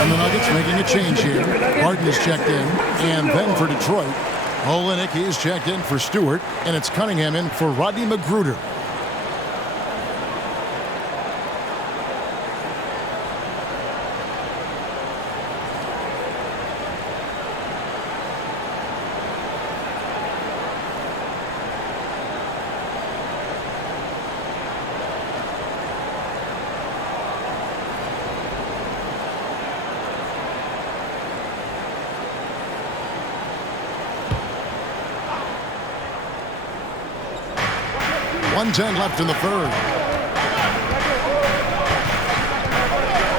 And the Nuggets making a change here. Martin is checked in. And then for Detroit, Olynyk is checked in for Stewart. And it's Cunningham in for Rodney Magruder. .110 left in the third.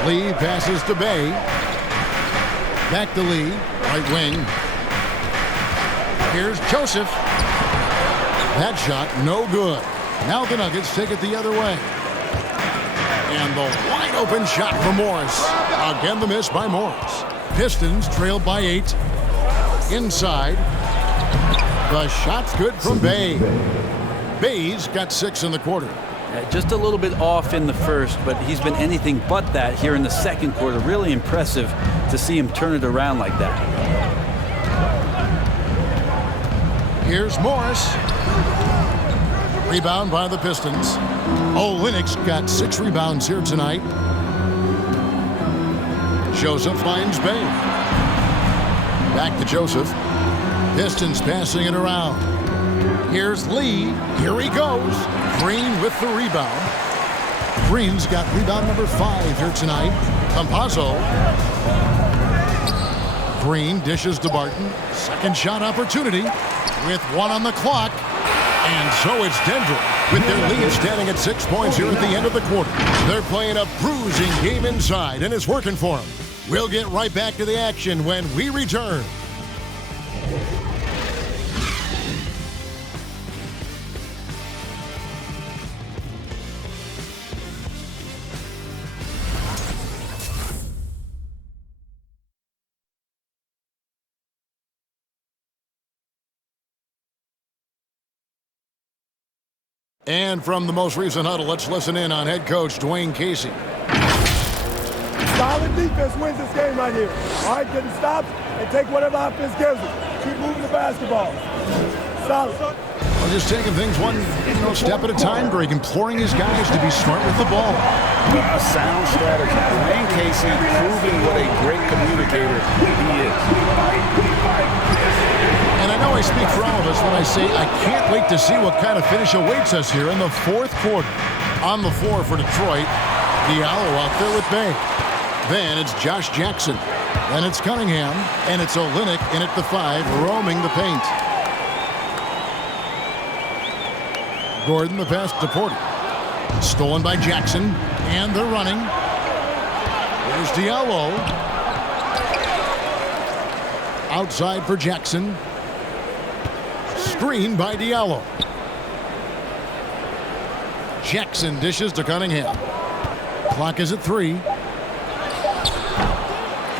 Lee passes to Bay. Back to Lee, right wing. Here's Joseph. That shot, no good. Now the Nuggets take it the other way. And the wide open shot for Morris. Again, the miss by Morris. Pistons trailed by 8. Inside. The shot's good from Bay. Bay's got 6 in the quarter. Just a little bit off in the first, but he's been anything but that here in the second quarter. Really impressive to see him turn it around like that. Here's Morris. Rebound by the Pistons. Olynyk's got 6 rebounds here tonight. Joseph finds Bay. Back to Joseph. Pistons passing it around. Here's Lee. Here he goes. Green with the rebound. Green's got rebound number 5 here tonight. Campazzo. Green dishes to Barton. Second shot opportunity with 1 on the clock. And so it's Denver with their lead standing at 6 points here at the end of the quarter. They're playing a bruising game inside, and it's working for them. We'll get right back to the action when we return. And from the most recent huddle, let's listen in on head coach Dwayne Casey. Solid defense wins this game right here. All right, getting stops and take whatever offense gives them. Keep moving the basketball. Solid. Well, just taking things one step at a time, Greg, imploring his guys to be smart with the ball. A sound strategy. Dwayne Casey proving what a great communicator he is. And I know I speak for all of us when I say I can't wait to see what kind of finish awaits us here in the fourth quarter. On the floor for Detroit, Diallo out there with Bay. Then it's Josh Jackson. Then it's Cunningham. And it's Olynyk in at the 5, roaming the paint. Gordon the pass to Porter. Stolen by Jackson. And they're running. There's Diallo. Outside for Jackson. Screen by Diallo. Jackson dishes to Cunningham. Clock is at 3.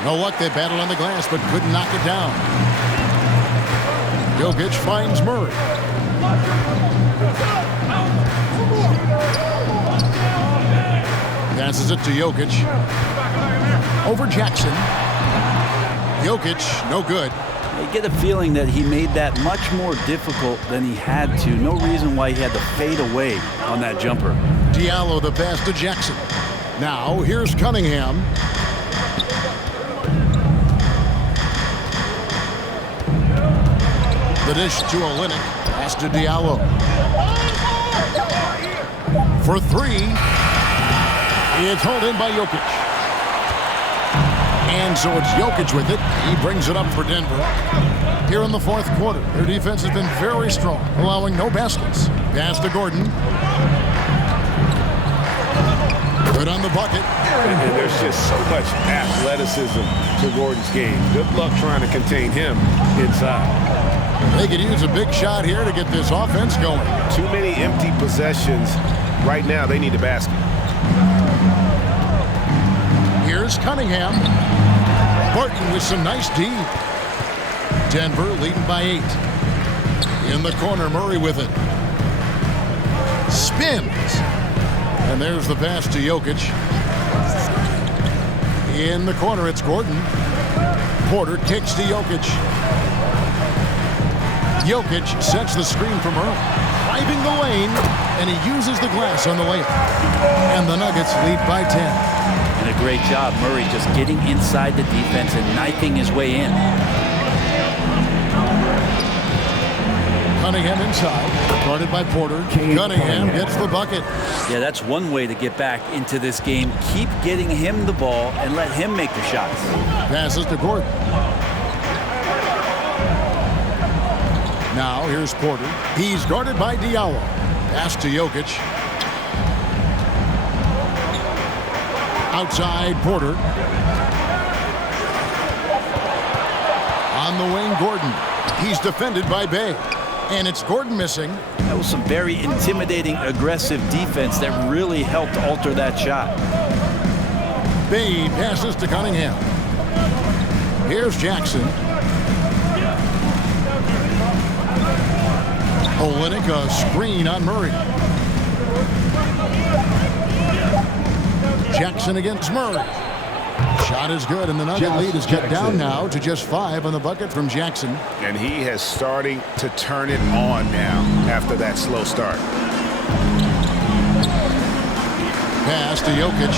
No luck. They battled on the glass but couldn't knock it down. Jokic finds Murray. Passes it to Jokic. Over Jackson. Jokic, no good. I get a feeling that he made that much more difficult than he had to. No reason why he had to fade away on that jumper. Diallo the pass to Jackson. Now here's Cunningham. The dish to Olynyk. Pass to Diallo. For three. It's hauled in by Jokic. And so it's Jokic with it. He brings it up for Denver. Here in the fourth quarter, their defense has been very strong, allowing no baskets. Pass to Gordon. Good on the bucket. And there's just so much athleticism to Gordon's game. Good luck trying to contain him inside. They could use a big shot here to get this offense going. Too many empty possessions. Right now, they need a basket. Here's Cunningham. Barton with some nice D. Denver leading by 8. In the corner, Murray with it. Spins. And there's the pass to Jokic. In the corner, it's Gordon. Porter kicks to Jokic. Jokic sets the screen for Murray. Driving the lane, and he uses the glass on the layup. And the Nuggets lead by 10. And a great job, Murray just getting inside the defense and knifing his way in. Cunningham inside, guarded by Porter. Cunningham gets the bucket. Yeah, that's one way to get back into this game. Keep getting him the ball and let him make the shots. Passes to Gordon. Now here's Porter. He's guarded by Diallo. Pass to Jokic. Outside Porter. On the wing, Gordon. He's defended by Bay. And it's Gordon missing. That was some very intimidating, aggressive defense that really helped alter that shot. Bay passes to Cunningham. Here's Jackson. Olynyk, a screen on Murray. Jackson against Murray. Shot is good, and the Nugget lead is cut down now to just 5 on the bucket from Jackson. And he has starting to turn it on now after that slow start. Pass to Jokic.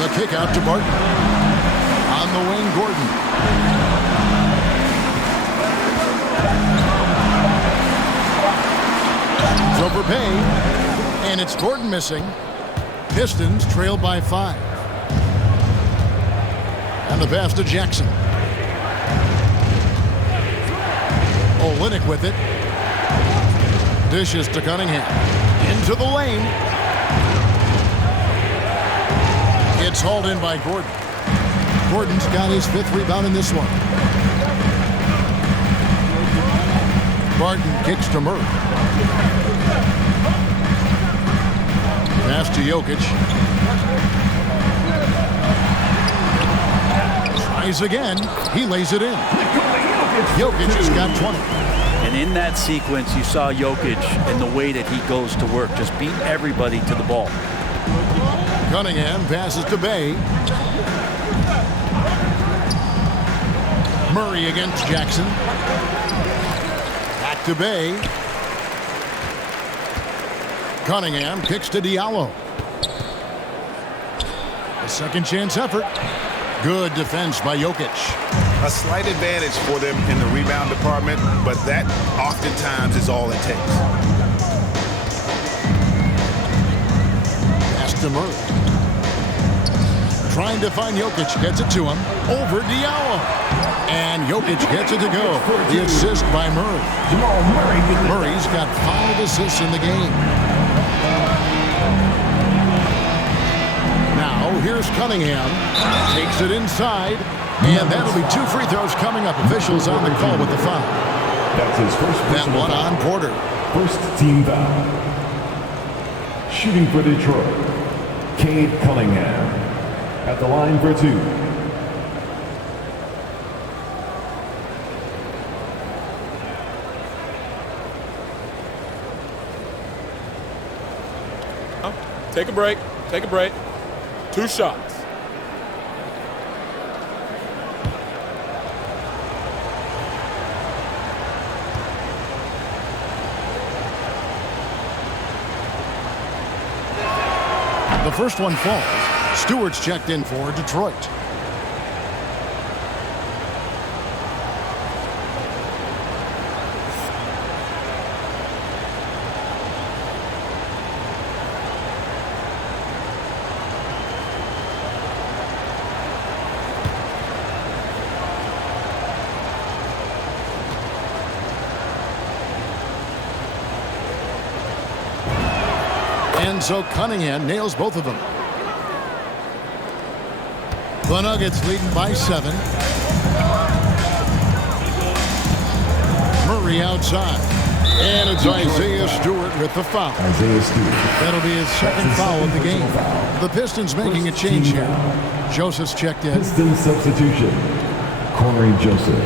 The kick out to Barton. On the wing, Gordon. Over Bay, and it's Gordon missing. Pistons trail by 5. And the pass to Jackson. Olynyk with it. Dishes to Cunningham. Into the lane. It's hauled in by Gordon. Gordon's got his 5th rebound in this one. Barton kicks to Murray. Pass to Jokic. Tries again. He lays it in. Jokic has got 20. And in that sequence, you saw Jokic and the way that he goes to work. Just beat everybody to the ball. Cunningham passes to Bay. Murray against Jackson. Back to Bay. Cunningham kicks to Diallo. A second chance effort. Good defense by Jokic. A slight advantage for them in the rebound department, but that oftentimes is all it takes. Pass to Murray. Trying to find Jokic. Gets it to him. Over Diallo. And Jokic gets it to go. The assist by Murray. Murray's got 5 assists in the game. Now, here's Cunningham. Takes it inside. And that'll be 2 free throws coming up. Officials on the call with the foul. That's his first That one on Porter. First team foul. Shooting for Detroit, Cade Cunningham. At the line for 2. Take a break. Take a break. 2 shots. The first one falls. Stewart's checked in for Detroit. And so Cunningham nails both of them. The Nuggets leading by 7. Murray outside. And it's Isaiah Stewart with the foul. That'll be his second foul of the game. The Pistons making a change here. Joseph's checked in. Pistons substitution. Corey Joseph.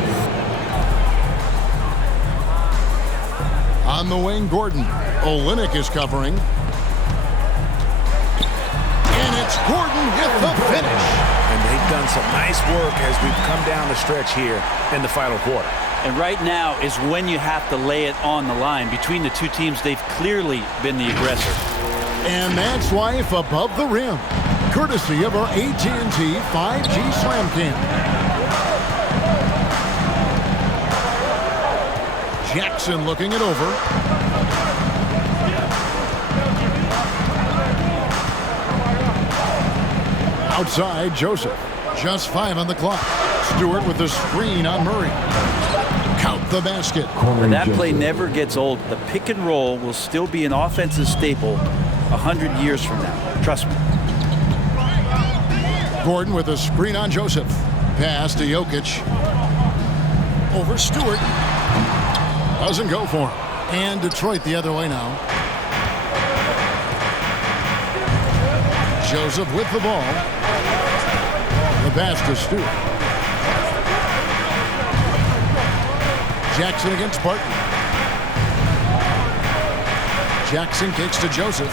On the wing, Gordon. Olynyk is covering. It's Gordon with the finish. And they've done some nice work as we've come down the stretch here in the final quarter. And right now is when you have to lay it on the line. Between the two teams, they've clearly been the aggressor. And that's Life above the rim, courtesy of our AT&T 5G Slam Cam. Jackson looking it over. Outside, Joseph. Just 5 on the clock. Stewart with the screen on Murray. Count the basket. That play never gets old. The pick and roll will still be an offensive staple 100 years from now. Trust me. Gordon with a screen on Joseph. Pass to Jokic. Over Stewart. Doesn't go for him. And Detroit the other way now. Joseph with the ball. The pass to Stewart. Jackson against Barton. Jackson kicks to Joseph.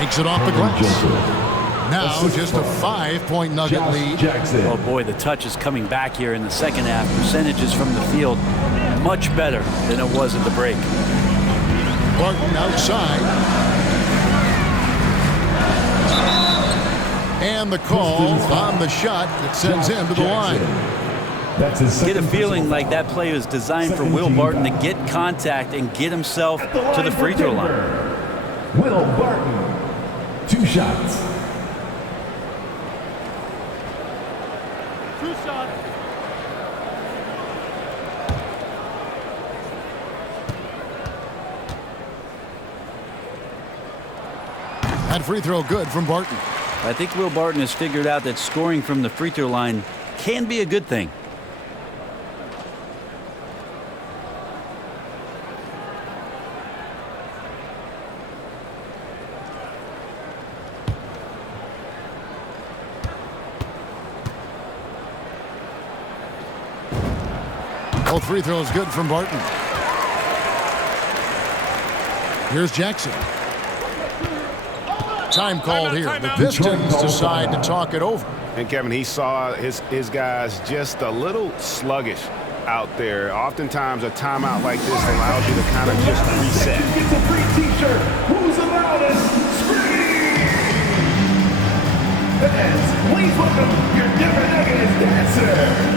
Makes it off the glass. Now just a 5-point Nugget lead. Oh boy, the touch is coming back here in the second half. Percentages from the field much better than it was at the break. Barton outside. And the call on the shot that sends him to the line. Get a feeling like that play was designed for Will Barton to get contact and get himself to the free throw line. Will Barton, 2 shots. 2 shots. That free throw good from Barton. I think Will Barton has figured out that scoring from the free throw line can be a good thing. Both free throws good from Barton. Here's Jackson. Time called here. The Pistons decide to talk it over. And Kevin, he saw his guys just a little sluggish out there. Oftentimes a timeout like this allows you to kind of just reset. Gets a free t-shirt. Who's the loudest? Scream! Fans, please welcome your Denver Nuggets dancer.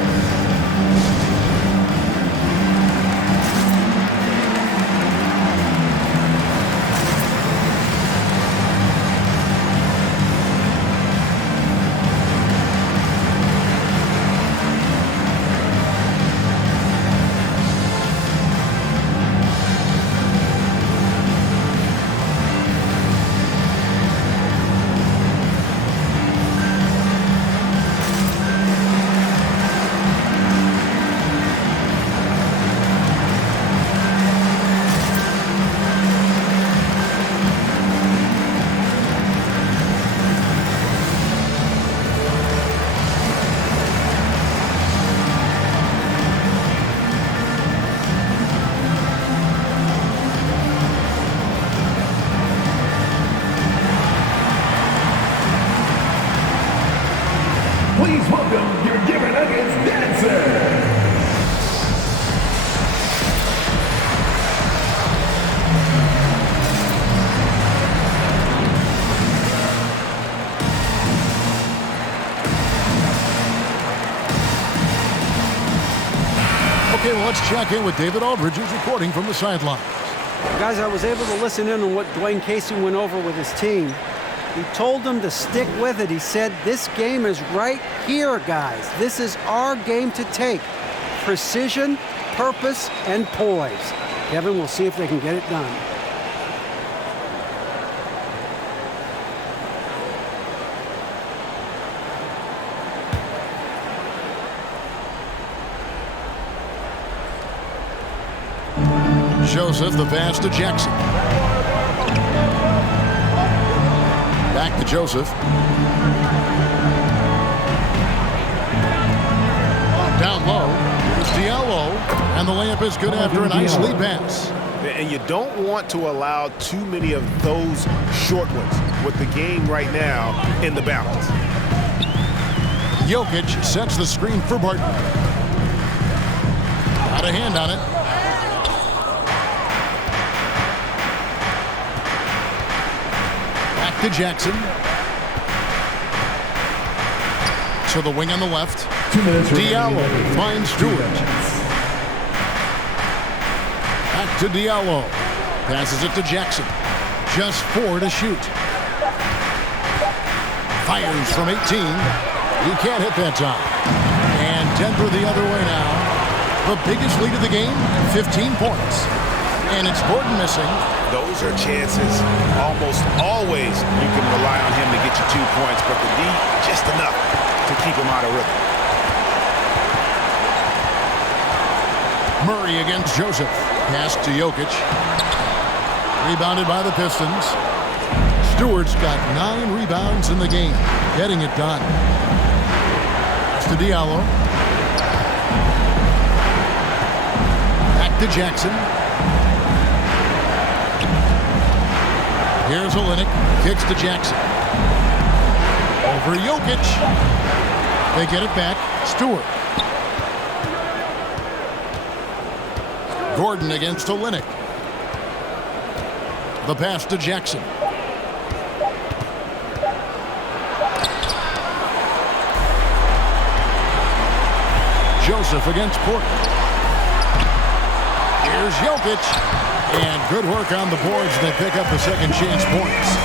check in with David Aldridge, who's reporting from the sidelines. Guys, I was able to listen in on what Dwayne Casey went over with his team. He told them to stick with it. He said, this game is right here, guys. This is our game to take. Precision, purpose, and poise. Kevin, we'll see if they can get it done. Joseph, the pass to Jackson. Back to Joseph. Down low. Here's Diallo. And the layup is good after a nice lead pass. And you don't want to allow too many of those short ones with the game right now in the balance. Jokic sets the screen for Barton. Got a hand on it. Back to Jackson. To the wing on the left. Diallo finds Stewart. Back to Diallo. Passes it to Jackson. Just 4 to shoot. Fires from 18. He can't hit that time. And Denver the other way now. The biggest lead of the game, 15 points. And it's Gordon missing. Those are chances. Almost always you can rely on him to get you 2 points, but the D just enough to keep him out of rhythm. Murray against Joseph. Pass to Jokic. Rebounded by the Pistons. Stewart's got 9 rebounds in the game. Getting it done. Pass to Diallo. Back to Jackson. Here's Olynyk. Kicks to Jackson. Over Jokic. They get it back. Stewart. Gordon against Olynyk. The pass to Jackson. Joseph against Porter. Here's Jokic. And good work on the boards. They pick up the second chance points.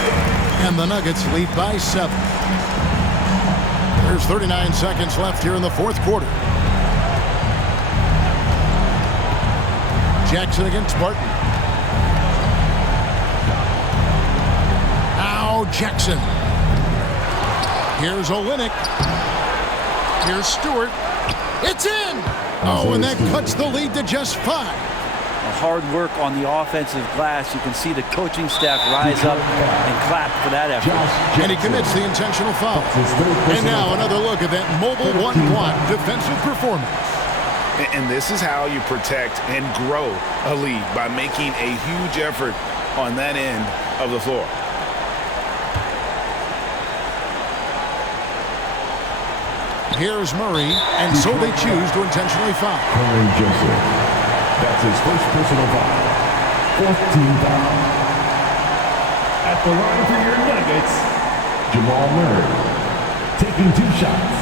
And the Nuggets lead by 7. There's 39 seconds left here in the fourth quarter. Jackson against Barton. Now Jackson. Here's Olynyk. Here's Stewart. It's in! Oh, and that cuts the lead to just 5. Hard work on the offensive glass. You can see the coaching staff rise up and clap for that effort. And he commits the intentional foul. And now another look at that mobile one-block defensive performance. And this is how you protect and grow a lead, by making a huge effort on that end of the floor. Here's Murray, and so they choose to intentionally foul. Joseph. That's his first personal foul. 4th team foul. At the line for your Nuggets, Jamal Murray, taking 2 shots.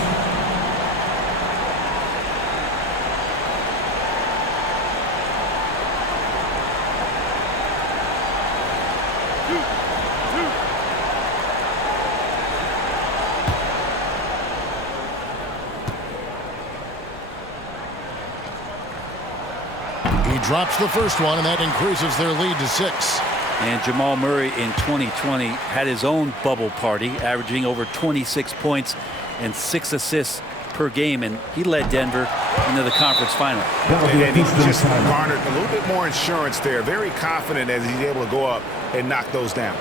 Drops the first one, and that increases their lead to 6. And Jamal Murray in 2020 had his own bubble party, averaging over 26 points and 6 assists per game, and he led Denver into the conference final. And he just garnered a little bit more insurance there. Very confident as he's able to go up and knock those down.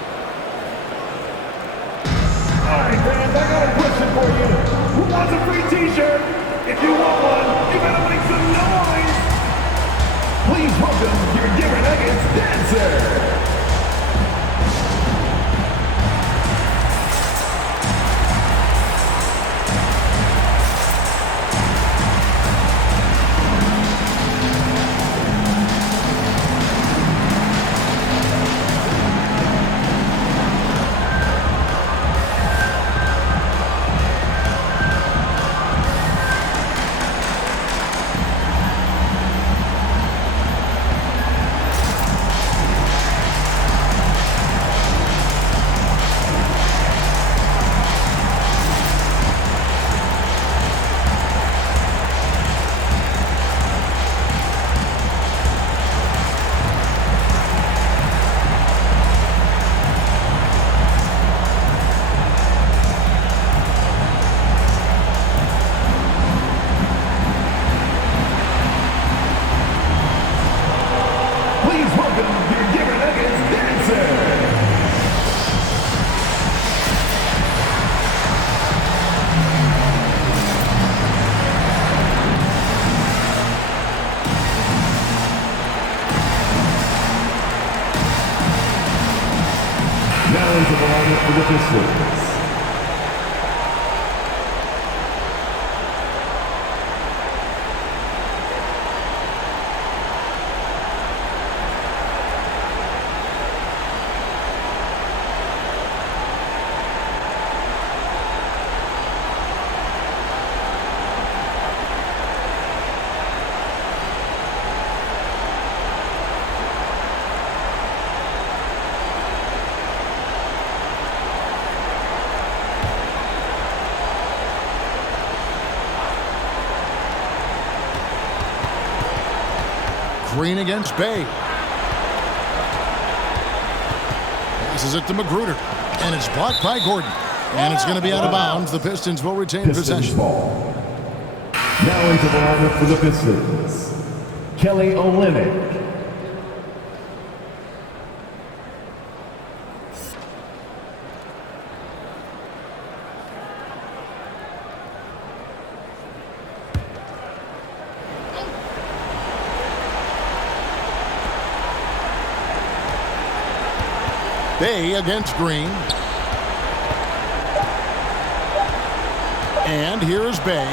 All right, fans, I got a question for you. Who wants a free t-shirt? If you want one, you better make some noise. Please welcome your Denver Nuggets dancer. into the lineup for the Pistons. Green against Bay. Passes it to Magruder. And it's blocked by Gordon. And it's going to be out of bounds. The Pistons will retain possession. Ball. Now into the lineup for the Pistons. Kelly Olynyk. Bay against Green. And here's Bay.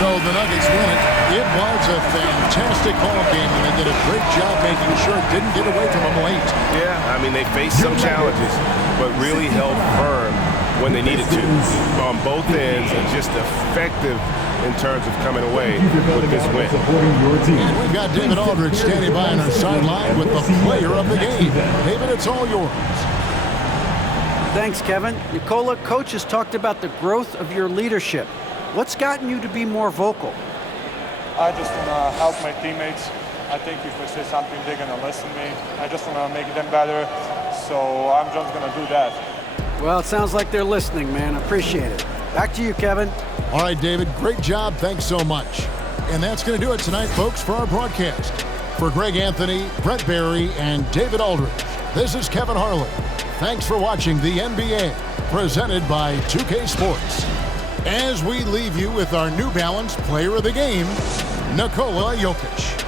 So the Nuggets win it. It was a fantastic ball game, and they did a great job making sure it didn't get away from them late. Yeah, I mean, they faced some challenges, but really held firm when they needed to on both ends and just effective in terms of coming away with this win. And we've got David Aldridge standing by on our sideline with the player of the game. David, it's all yours. Thanks, Kevin. Nicola, coach has talked about the growth of your leadership. What's gotten you to be more vocal? I just want to help my teammates. I think if I say something, they're going to listen to me. I just want to make them better, so I'm just going to do that. Well, it sounds like they're listening, man. Appreciate it. Back to you, Kevin. All right, David, great job. Thanks so much. And that's going to do it tonight, folks, for our broadcast. For Greg Anthony, Brett Barry, and David Aldridge, this is Kevin Harlan. Thanks for watching the NBA, presented by 2K Sports. As we leave you with our New Balance Player of the Game, Nikola Jokic.